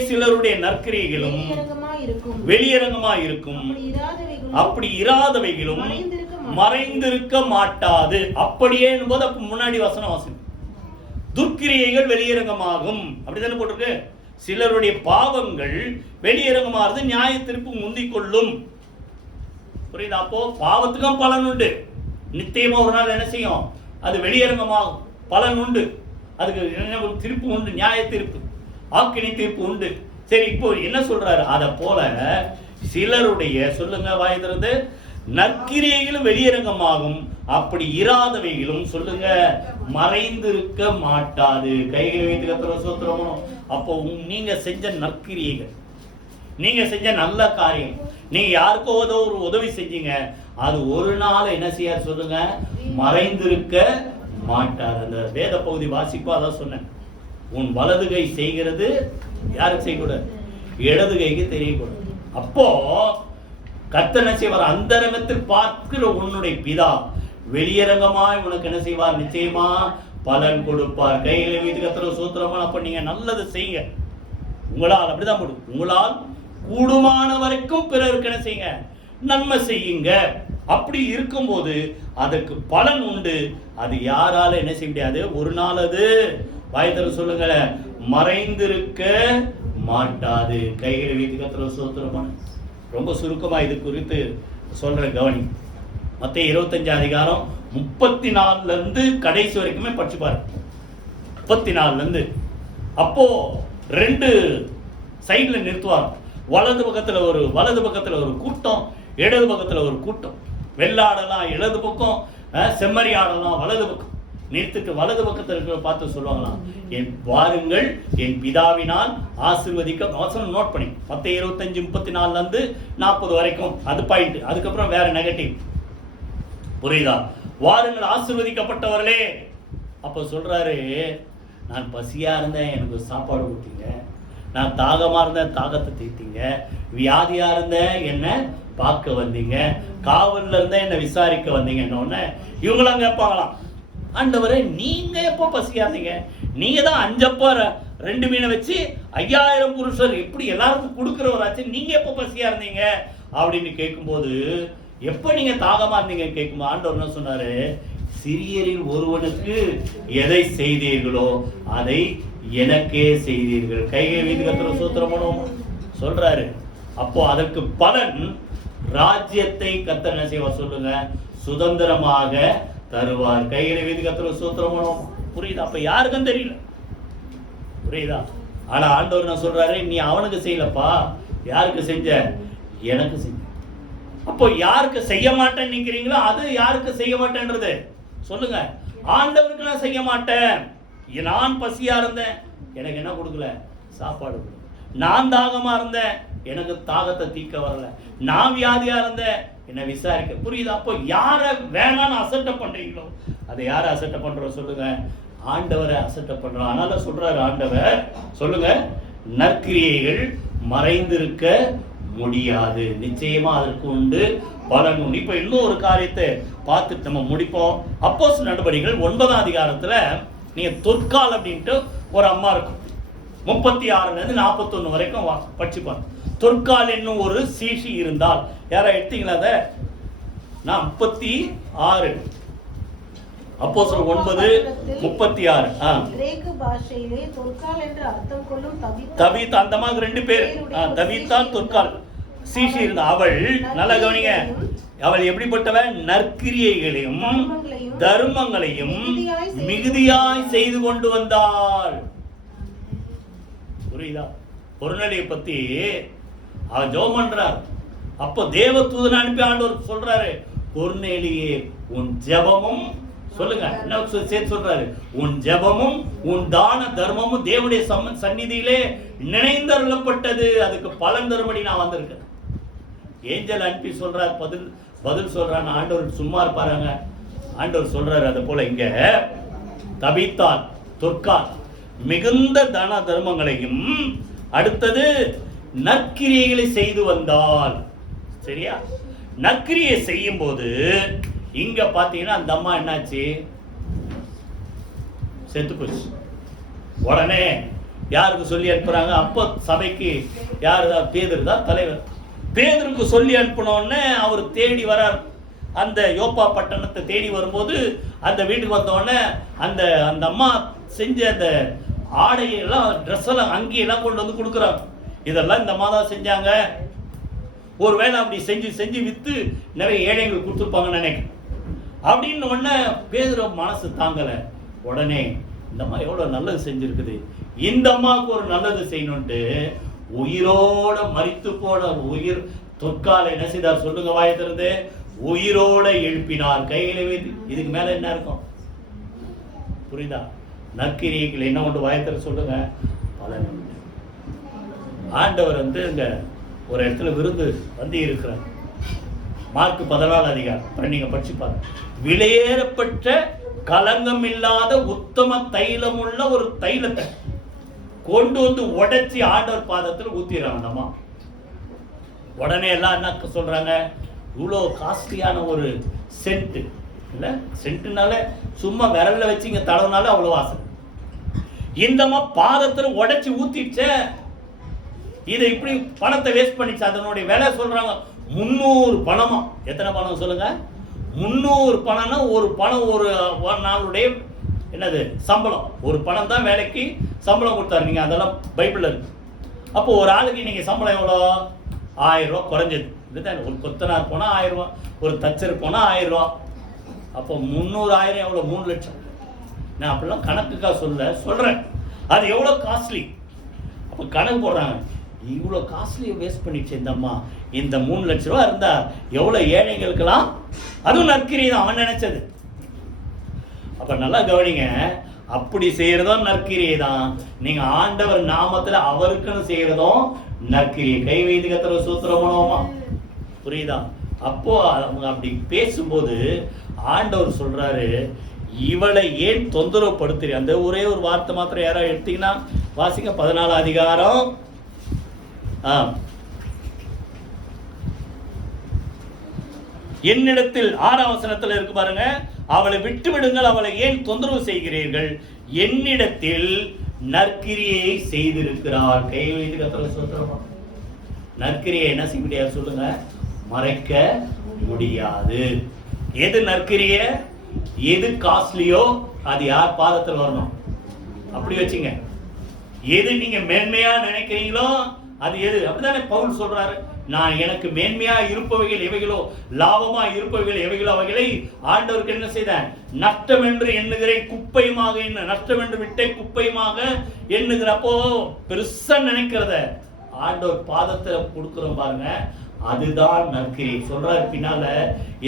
சிலருடைய நற்கிரியைகளும் வெளியரங்கமா இருக்கும், அப்படி இராதவைகளும் மறைந்திருக்க மாட்டாது. அப்படியே போது அப்ப முன்னாடி வசனம் வாசம், துர்க்கிரியைகள் வெளியரங்கமாகும் அப்படித்தானே போட்டிருக்கு. சிலருடைய பாவங்கள் வெளியரங்கமாகிறது, நியாயத்திற்கு முந்திக் கொள்ளும். புரியுதா? அப்போ பாவத்துக்கும் பலன் உண்டு. நிச்சயமா ஒரு நாள் என்ன செய்யும்? அது வெளியரங்கமாகும். பலன் உண்டு. அதுக்கு என்ன தீர்ப்பு உண்டு, நியாய தீர்ப்பு, ஆக்கினி தீர்ப்பு உண்டு. சரி, இப்போ என்ன சொல்றாரு? அதை போல சிலருடைய, சொல்லுங்க வாய் திறந்து, நற்கிரியைகளும் வெளியரங்கமாகும், அப்படி இராதவைகளும் சொல்லுங்க மறைந்திருக்க மாட்டாது. கைகளை வைத்து கர்த்தரை ஸ்தோத்திரம். அப்போ நீங்க செஞ்ச நற்கிரியைகள், நீங்க செஞ்ச நல்ல காரியம், நீங்க யாருக்கோ ஒரு உதவி செஞ்சீங்க, அது ஒரு நாள் என்ன செய்ய சொல்லுங்க மறைந்திருக்க மாட்டாது. அந்த வேத பகுதி வாசிப்பா அதான் சொன்னேன். உன் வலது கை செய்கிறது யாருக்கு செய்யக்கூடாது? இடது கைக்கு தெரியக்கூடாது. அப்போ கர்த்தர் என்ன செய்வார்? அந்தரங்கத்தில் பார்க்கிற உன்னுடைய பிதா வெளியரங்கமாய் உனக்கு என்ன செய்வார்? நிச்சயமா பலன் கொடுப்பார். கைகளை வைத்து கர்த்தரை ஸ்தோத்திரம். அப்ப நீங்க நல்லது செய்யுங்க. உங்களால் அப்படிதான் முடியும். உங்களால் கூடுமான வரைக்கும் பிறருக்கு என்ன செய்யுங்க? நன்மை செய்யுங்க. அப்படி இருக்கும்போது அதற்கு பலன் உண்டு. அது யாரால என்ன செய்ய முடியாது? ஒரு நாள் அது வாய்தர சொல்லுங்க மறைந்திருக்க மாட்டாது. கைகளை வைத்து கர்த்தரை ஸ்தோத்திரம். ரொம்ப சுருக்கமா இது குறித்து சொல்ற கவனி. மத்தேயு 25 அதிகாரம் 34 இருந்து கடைசி வரைக்குமே படிச்சு பாருங்க. 34 இருந்து. அப்போ 2 சைடுல நிறுத்துவாங்க. வலது பக்கத்துல ஒரு கூட்டம், இடது பக்கத்துல ஒரு கூட்டம். வெள்ளாடலாம் இடது பக்கம், செம்மறி ஆடலாம் வலது பக்கம். நிறுத்திட்டு வலது பக்கத்தில் இருக்கிற பார்த்து சொல்லுவாங்களாம், என் வாருங்கள் என் பிதாவினால் ஆசீர்வதிக்க. வசனம் நோட் பண்ணி மத்தேயு 25 34 இருந்து 40 வரைக்கும். அது பாயிண்ட். அதுக்கப்புறம் வேற நெகட்டிவ். புரியுதா? வாருங்கள் ஆசீர்வதிக்கப்பட்டவர்களே. அப்ப சொல்றாரு, நான் பசியா இருந்தேன், எனக்கு சாப்பாடு கொடுத்தீங்க. நான் தாகமா இருந்தேன், தாகத்தை தீர்த்தீங்க. வியாதியா இருந்தேன், என்ன பார்க்க வந்தீங்க. காவல்ல இருந்தேன், என்ன விசாரிக்க வந்தீங்கன்னு இவங்களாம் கேட்பாங்களாம், ஆண்டவரே நீங்க எப்போ பசியா இருந்தீங்க? நீங்க தான் 5 அப்பா 2 மீனை வச்சு 5000 புருஷர் எப்படி எல்லாருக்கும் கொடுக்கிறவராச்சு, நீங்க எப்போ பசியா இருந்தீங்க அப்படின்னு கேட்கும்போது, எப்ப நீங்க தாகமா இருந்தீங்க கேட்கும்போது ஆண்டவர் என்ன சொன்னாரு? சிறியரில் ஒருவனுக்கு எதை செய்தீர்களோ அதை எனக்கே செய்தீர்கள். கையை வைத்து கர்த்தரை ஸ்தோத்திரம் சொல்றாரு. அப்போ அதற்கு பலன் ராஜ்யத்தை கர்த்தர் என்ன செய்வார் சொல்லுங்க? சுதந்திரமாக தருவார். கைகளை வைத்து கர்த்தரை ஸ்தோத்திரம். புரியுதா? அப்ப யாருக்கும் தெரியல. புரியுதா? ஆனா ஆண்டவர் என்ன சொல்றாரு? நீ அவனுக்கு செய்யலப்பா, யாருக்கு செஞ்ச? எனக்கு செஞ்ச. அப்போ யாருக்கு செய்ய மாட்டேன்னு நினைக்கிறீங்களோ அது யாருக்கு செய்ய மாட்டேன்றது சொல்லுங்க. ஆண்டவருக்கு நான் செய்ய மாட்டேன். நான் பசியா இருந்தேன், எனக்கு என்ன கொடுக்கல? சாப்பாடு கொடுக்கல. நான் தாகமா இருந்தேன், எனக்கு தாகத்தை தீர்க்க வரல. நான் வியாதியா இருந்தேன், என்ன விசாரிக்க. புரியுது? அப்போ யார வேணான்னு அசட்டை பண்றீங்களோ அதை யார அசட்டை பண்றோம் சொல்லுங்க? ஆண்டவரை அசட்டை பண்றோம். அதனால சொல்றாரு ஆண்டவர், சொல்லுங்க நற்கிரியைகள் மறைந்திருக்க முடியாது, நிச்சயமா அதற்கு உண்டு பலன் உண்டு. இப்ப இன்னும் ஒரு காரியத்தை பார்த்துட்டு நம்ம முடிப்போம். அப்போஸ்தலர் நடபடிகள் 9ஆம் அதிகாரத்துல நீங்க தொற்கால் அப்படின்ட்டு ஒரு அம்மா இருக்கும். 36 இருந்து 41 வரைக்கும் படிச்சுப்பாங்க. தொற்கால் என்னும் ஒரு சீஷி இருந்தால், யாரா எடுத்தீங்களா? அதை நான் 36 அப்போஸ்தலர் 9:36. கிரேக்க பாஷையிலே தொற்கால் என்று அர்த்தம் கொள்ளும் தபீத்தா, அந்த மாதிரி 2 பேர். தபீத்தா, தொற்கால் சீஷி இருந்தா. அவள் நல்ல கவனிங்க, அவள் எப்படிப்பட்டவள்? நற்கிரியைகளையும் தர்மங்களையும் மிகுதியாய் செய்து கொண்டு வந்தாள். புரியுதா? பொருளை பத்தி அவன் ஜெபம் பண்றார். அப்போ தேவ தூதன் அனுப்பி ஆண்டவர் சொல்றாரு, கொர்நேலியே உன் ஜெபமும், சொல்லுங்க என்ன சேர்த்து சொல்றாரு, உன் ஜெபமும் உன் தான தர்மமும் தேவனுடைய சந்நிதியிலே நினைந்தருளப்பட்டது, அதுக்கு பலன் தரும்படி நான் வந்திருக்கேன். ஏஞ்சல் அனுப்பி சொல்றார், பதில் சொல்றான். ஆண்டவர் சும்மா இருப்பாருங்க. ஆண்டவர் சொல்றாரு அது போல இங்க தபீத்தாள், தொற்கால் மிகுந்த தான தர்மங்களையும் அடுத்தது நற்கிரியைகளை செய்து வந்தால். சரியா? நற்கிரியை செய்யும் போது இங்க பாத்தீங்கன்னா அந்த அம்மா என்னாச்சு? செத்து போச்சு. உடனே யாருக்கு சொல்லி அனுப்புறாங்க? அப்போ சபைக்கு யாரு? பேதுரு தான் தலைவர். பேதுருக்கு சொல்லி அனுப்பினோடனே அவர் தேடி வரார். அந்த யோப்பா பட்டணத்தை தேடி வரும்போது அந்த வீட்டுக்கு வந்தோடனே அந்த அந்த அம்மா செஞ்ச அந்த ஆடையெல்லாம், ட்ரெஸ் எல்லாம், அங்கேயெல்லாம் கொண்டு வந்து கொடுக்குறாங்க. இதெல்லாம் இந்த அம்மா தான் செஞ்சாங்க. ஒருவேளை அப்படி செஞ்சு செஞ்சு விற்று நிறைய ஏழைகள் கொடுத்துருப்பாங்கன்னு நினைக்கிறேன். அப்படின்னு உடனே பேதுரு மனசு தாங்கலை. உடனே இந்த அம்மா எவ்வளோ நல்லது செஞ்சுருக்குது, இந்த அம்மாவுக்கு ஒரு நல்லது செய்யணுன்ட்டு உயிரோட மரித்து போன உயிர் தொற்கால என்ன செய்தார் சொல்லுங்க, வாயத்திலிருந்து உயிரோட எழுப்பினார், கையில வைத்து. இதுக்கு மேல என்ன இருக்கும் புரியுதா? நற்கிரியைகள் என்ன கொண்டு வாயத்திர சொல்லுங்க, பலன் உண்டு. ஆண்டவர் இங்க ஒரு இடத்துல விருந்து வந்து இருக்கிறார். மார்க் 14 அதிகாரம் நீங்க படிச்சு பாருங்க. விலையேறப்பட்ட கலங்கம் இல்லாத உத்தம தைலம் உள்ள ஒரு தைலத்தை கொண்டு வந்து உடைச்சி ஆண்டவர் பாதத்தில் ஊத்திடுறாங்க அம்மா. உடனே எல்லாம் என்ன சொல்றாங்க, இவ்வளோ காஸ்ட்லியான ஒரு சென்ட் இல்லை, சென்ட்னால சும்மா விரல்ல வச்சு இங்க தடவுனால அவ்வளோ வாசனை. இந்தமா பாதத்தில் உடைச்சி ஊத்திடுச்ச, இதை இப்படி பணத்தை வேஸ்ட் பண்ணிச்சு. அதனுடைய விலை சொல்றாங்க 300 பணமா. எத்தனை பணம் சொல்லுங்க? 300 பணம்னா ஒரு பணம் ஒரு நாளுடைய என்னது சம்பளம். ஒரு பணம் தான் வேலைக்கு சம்பளம் கொடுத்தாரு. நீங்க அதெல்லாம் பைபிள்ல இருக்கு. அப்போ ஒரு ஆளுக்கு நீங்க சம்பளம் எவ்வளோ? 1000 ரூபா குறைஞ்சது. இதுதான் ஒரு கொத்தனார் போனா 1000 ரூபா, ஒரு தச்சர் போனா 1000 ரூபா. அப்போ 300 1000 எவ்வளோ? 3 லட்சம். நான் அப்படிலாம் கணக்குக்காக சொல்றேன். அது எவ்வளோ காஸ்ட்லி. அப்போ கணக்கு போடுறாங்க, இவ்வளோ காஸ்ட்லியை வேஸ்ட் பண்ணிடுச்சு இந்த அம்மா. இந்த 3 லட்ச ரூபா இருந்தா எவ்வளோ ஏழைகளுக்கெல்லாம். அதுவும் நற்கிரியை தான் அவன் நினைச்சது. அப்ப நல்லா கவனிங்க, அப்படி செய்யறதும் நற்கிரியை தான். நீங்க ஆண்டவர் நாமத்துல அவருக்குன்னு செய்யறதும் நற்கிரியை. கை வைத்து கத்துற சூத்திரமனோமா, புரியுதா? அப்போ அவங்க அப்படி பேசும்போது ஆண்டவர் சொல்றாரு, இவளை ஏன் தொந்தரவு படுத்துறீ? அந்த ஒரே ஒரு வார்த்தை மாத்திரம் யாராவது எடுத்தீங்கன்னா வாசிங்க. 14 அதிகாரம் என்னிடத்தில் 6ஆம் வசனத்தில் இருக்கு பாருங்க. அவளை விட்டு விடுங்கள், அவளை ஏன் தொந்தரவு செய்கிறீர்கள்? என்னிடத்தில் நற்கிரியை செய்திருக்கிறார். கை வைத்து கத்தல சொல்றோம். நற்கிரியை என்ன செய்ய முடியாது சொல்லுங்க, மறைக்க முடியாது. எது நற்கிரிய, எது காஸ்ட்லியோ அது யார் பாதத்தில் வரணும் அப்படி வச்சுங்க. எது நீங்க மேன்மையா நினைக்கிறீங்களோ அது எது, அப்படிதானே பவுல் சொல்றாரு. நான் எனக்கு மேன்மையா இருப்பவைகள் எவைகளோ, லாபமா இருப்பவைகள் எவைகளோ அவைகளை ஆண்டவருக்கு என்ன செய்தேன், நஷ்டம் என்று எண்ணுகிறேன், குப்பையுமாக என்ன நஷ்டம் என்று விட்டே குப்பையுமாக எண்ணுகிறப்போ பெருசா நினைக்கிறத ஆண்டவர் பாதத்தை கொடுக்கிறோம் பாருங்க. அதுதான் நற்கிரியை சொல்றாரு. பின்னால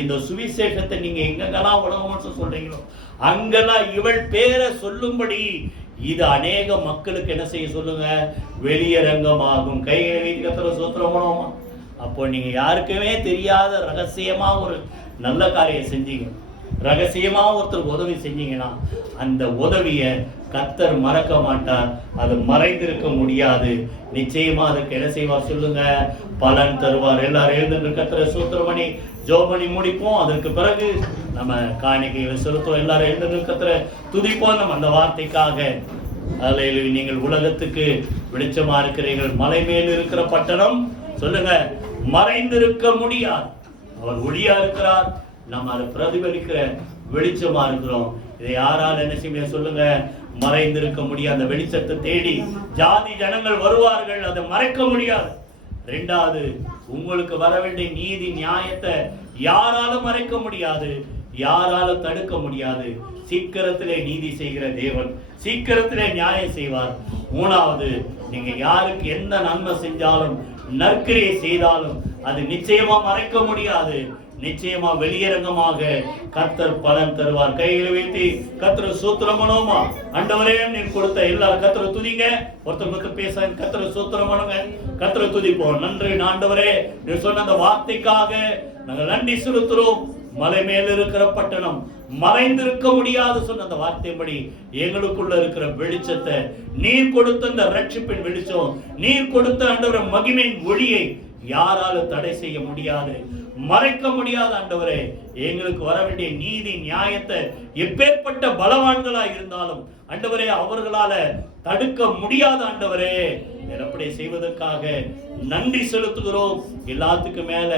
இந்த சுவிசேஷத்தை நீங்க எங்கெல்லாம் உலகம் சொல்றீங்களோ அங்கெல்லாம் இவள் பேரை சொல்லும்படி இது அநேக மக்களுக்கு என்ன செய்ய சொல்லுங்க, வெளியரங்கமாகும். கைகளை வைக்கிற சூத்திரமோமா. அப்போ நீங்க யாருக்குமே தெரியாத ரகசியமா ஒரு நல்ல காரியம் செஞ்சீங்க, ரகசியமா ஒருத்தர் உதவி செஞ்சீங்கன்னா அந்த உதவியை கர்த்தர் மறக்க மாட்டார். அது மறைந்திருக்க முடியாது. நிச்சயமா அதுக்கு என்ன செய்வார் சொல்லுங்க, பலன் தருவார். எல்லாரும் எழுந்து கர்த்தரை சூத்திரமணி ஜோமணி முடிப்போம். அதற்கு பிறகு நம்ம காணிக்கைகளை செலுத்துவோம். எல்லாரும் எழுந்து கர்த்தரை துதிப்போம். நம்ம அந்த வார்த்தைக்காக அதில் நீங்கள் உலகத்துக்கு வெளிச்சமா இருக்கிறீர்கள். மலை மேல் இருக்கிற பட்டணம் சொல்லுங்க மறைந்திருக்க முடியாது. அவர் ஒளியா இருக்கிறார், நம்ம அதை பிரதிபலிக்கிற வெளிச்சமா இருக்கிறோம். இதை யாரால் என்ன செய்ய சொல்லுங்க, மறைந்திருக்க முடியாது. அந்த வெளிச்சத்தை தேடி ஜாதி ஜனங்கள் வருவார்கள், அதை மறைக்க முடியாது. 2வது, உங்களுக்கு வர வேண்டிய நீதி நியாயத்தை யாராலும் மறைக்க முடியாது, யாராலும் தடுக்க முடியாது. சீக்கிரத்திலே நீதி செய்கிற தேவன் சீக்கிரத்திலே நியாயம் செய்வார். 3வது, நீங்க யாருக்கு எந்த நன்மை செஞ்சாலும் நற்கிரியை செய்தாலும் அது நிச்சயமா மறைக்க முடியாது. நிச்சயமா வெளியரங்கமாக கர்த்தர் பலன் தருவார். கைகளை வைத்து கர்த்தரை சூத்திரமனோமா. ஆண்டவரே நீர் கொடுத்த எல்லாரும் கர்த்தரை துதிங்க. ஒருத்தருக்கு பேச கர்த்தரை சூத்திரமனுங்க, கர்த்தரை துதிப்போம். நன்றி ஆண்டவரே, நீர் சொன்ன அந்த வார்த்தைக்காக நாங்கள் நன்றி செலுத்துறோம். மலை மேல் இருக்கிற பட்டணம் மறைந்திருக்க முடியாது சொன்ன அந்த வார்த்தைப்படி எங்களுக்குள்ள இருக்கிற வெளிச்சத்தை, நீர் கொடுத்த அந்த ரட்சிப்பின் வெளிச்சம், நீர் கொடுத்த ஆண்டவரே மகிமையின் ஒளியை யாராலும் தடை செய்ய முடியாது, மறைக்க முடியாது. ஆண்டவரே, எங்களுக்கு வர வேண்டிய நீதி நியாயத்தை எப்பேற்பட்ட பலவான்களா இருந்தாலும் ஆண்டவரே அவர்களால தடுக்க முடியாத. ஆண்டவரே அப்படி செய்வதற்காக நன்றி செலுத்துகிறோம். எல்லாத்துக்கும் மேல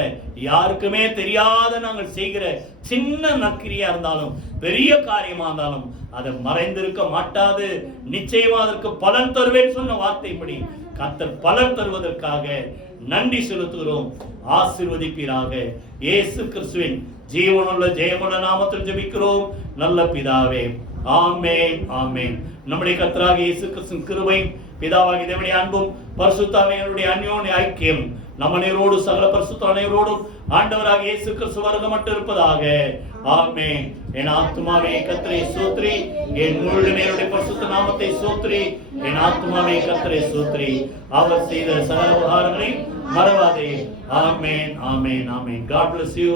யாருக்குமே தெரியாத நாங்கள் செய்கிற சின்ன நற்கிரியா இருந்தாலும் பெரிய காரியமா இருந்தாலும் அதை மறைந்திருக்க மாட்டாது. நிச்சயமா அதற்கு பலன் தருவேன் சொன்ன வார்த்தைப்படி கர்த்தர் பலன் தருவதற்காக நன்றி செலுத்துகிறோம். ஆசீர்வதிப்பீராக. இயேசு கிறிஸ்துவின் ஜீவனுள்ள ஜெயமுள்ள நாமத்தில் ஜெபிக்கிறோம் நல்ல பிதாவே. ஆமென், ஆமென். நம்முடைய கர்த்தராகிய இயேசு கிறிஸ்துவின் கிருபை, பிதாவாகிய தேவனுடைய அன்பும் பரிசுத்த ஆவியானவருடைய அந்யோன்ய ஐக்கியம் நம் அனைவரோடு சகல பரிசுத்த அனைவரோடும் ஆண்டவராகிய இயேசு கிறிஸ்து வருகை மட்டும் இருப்பதாக. ஆமென். என் ஆத்துமாவே கர்த்தரை ஸ்தோத்திரி, என் முழு நேருடைய பரிசுத்த நாமத்தை ஸ்தோத்திரி. என் ஆத்துமாவே கர்த்தரை ஸ்தோத்திரி, அவர் செய்த சகல உபகாரங்களை மறவாதே. ஆமென், ஆமென், ஆமென். God bless you.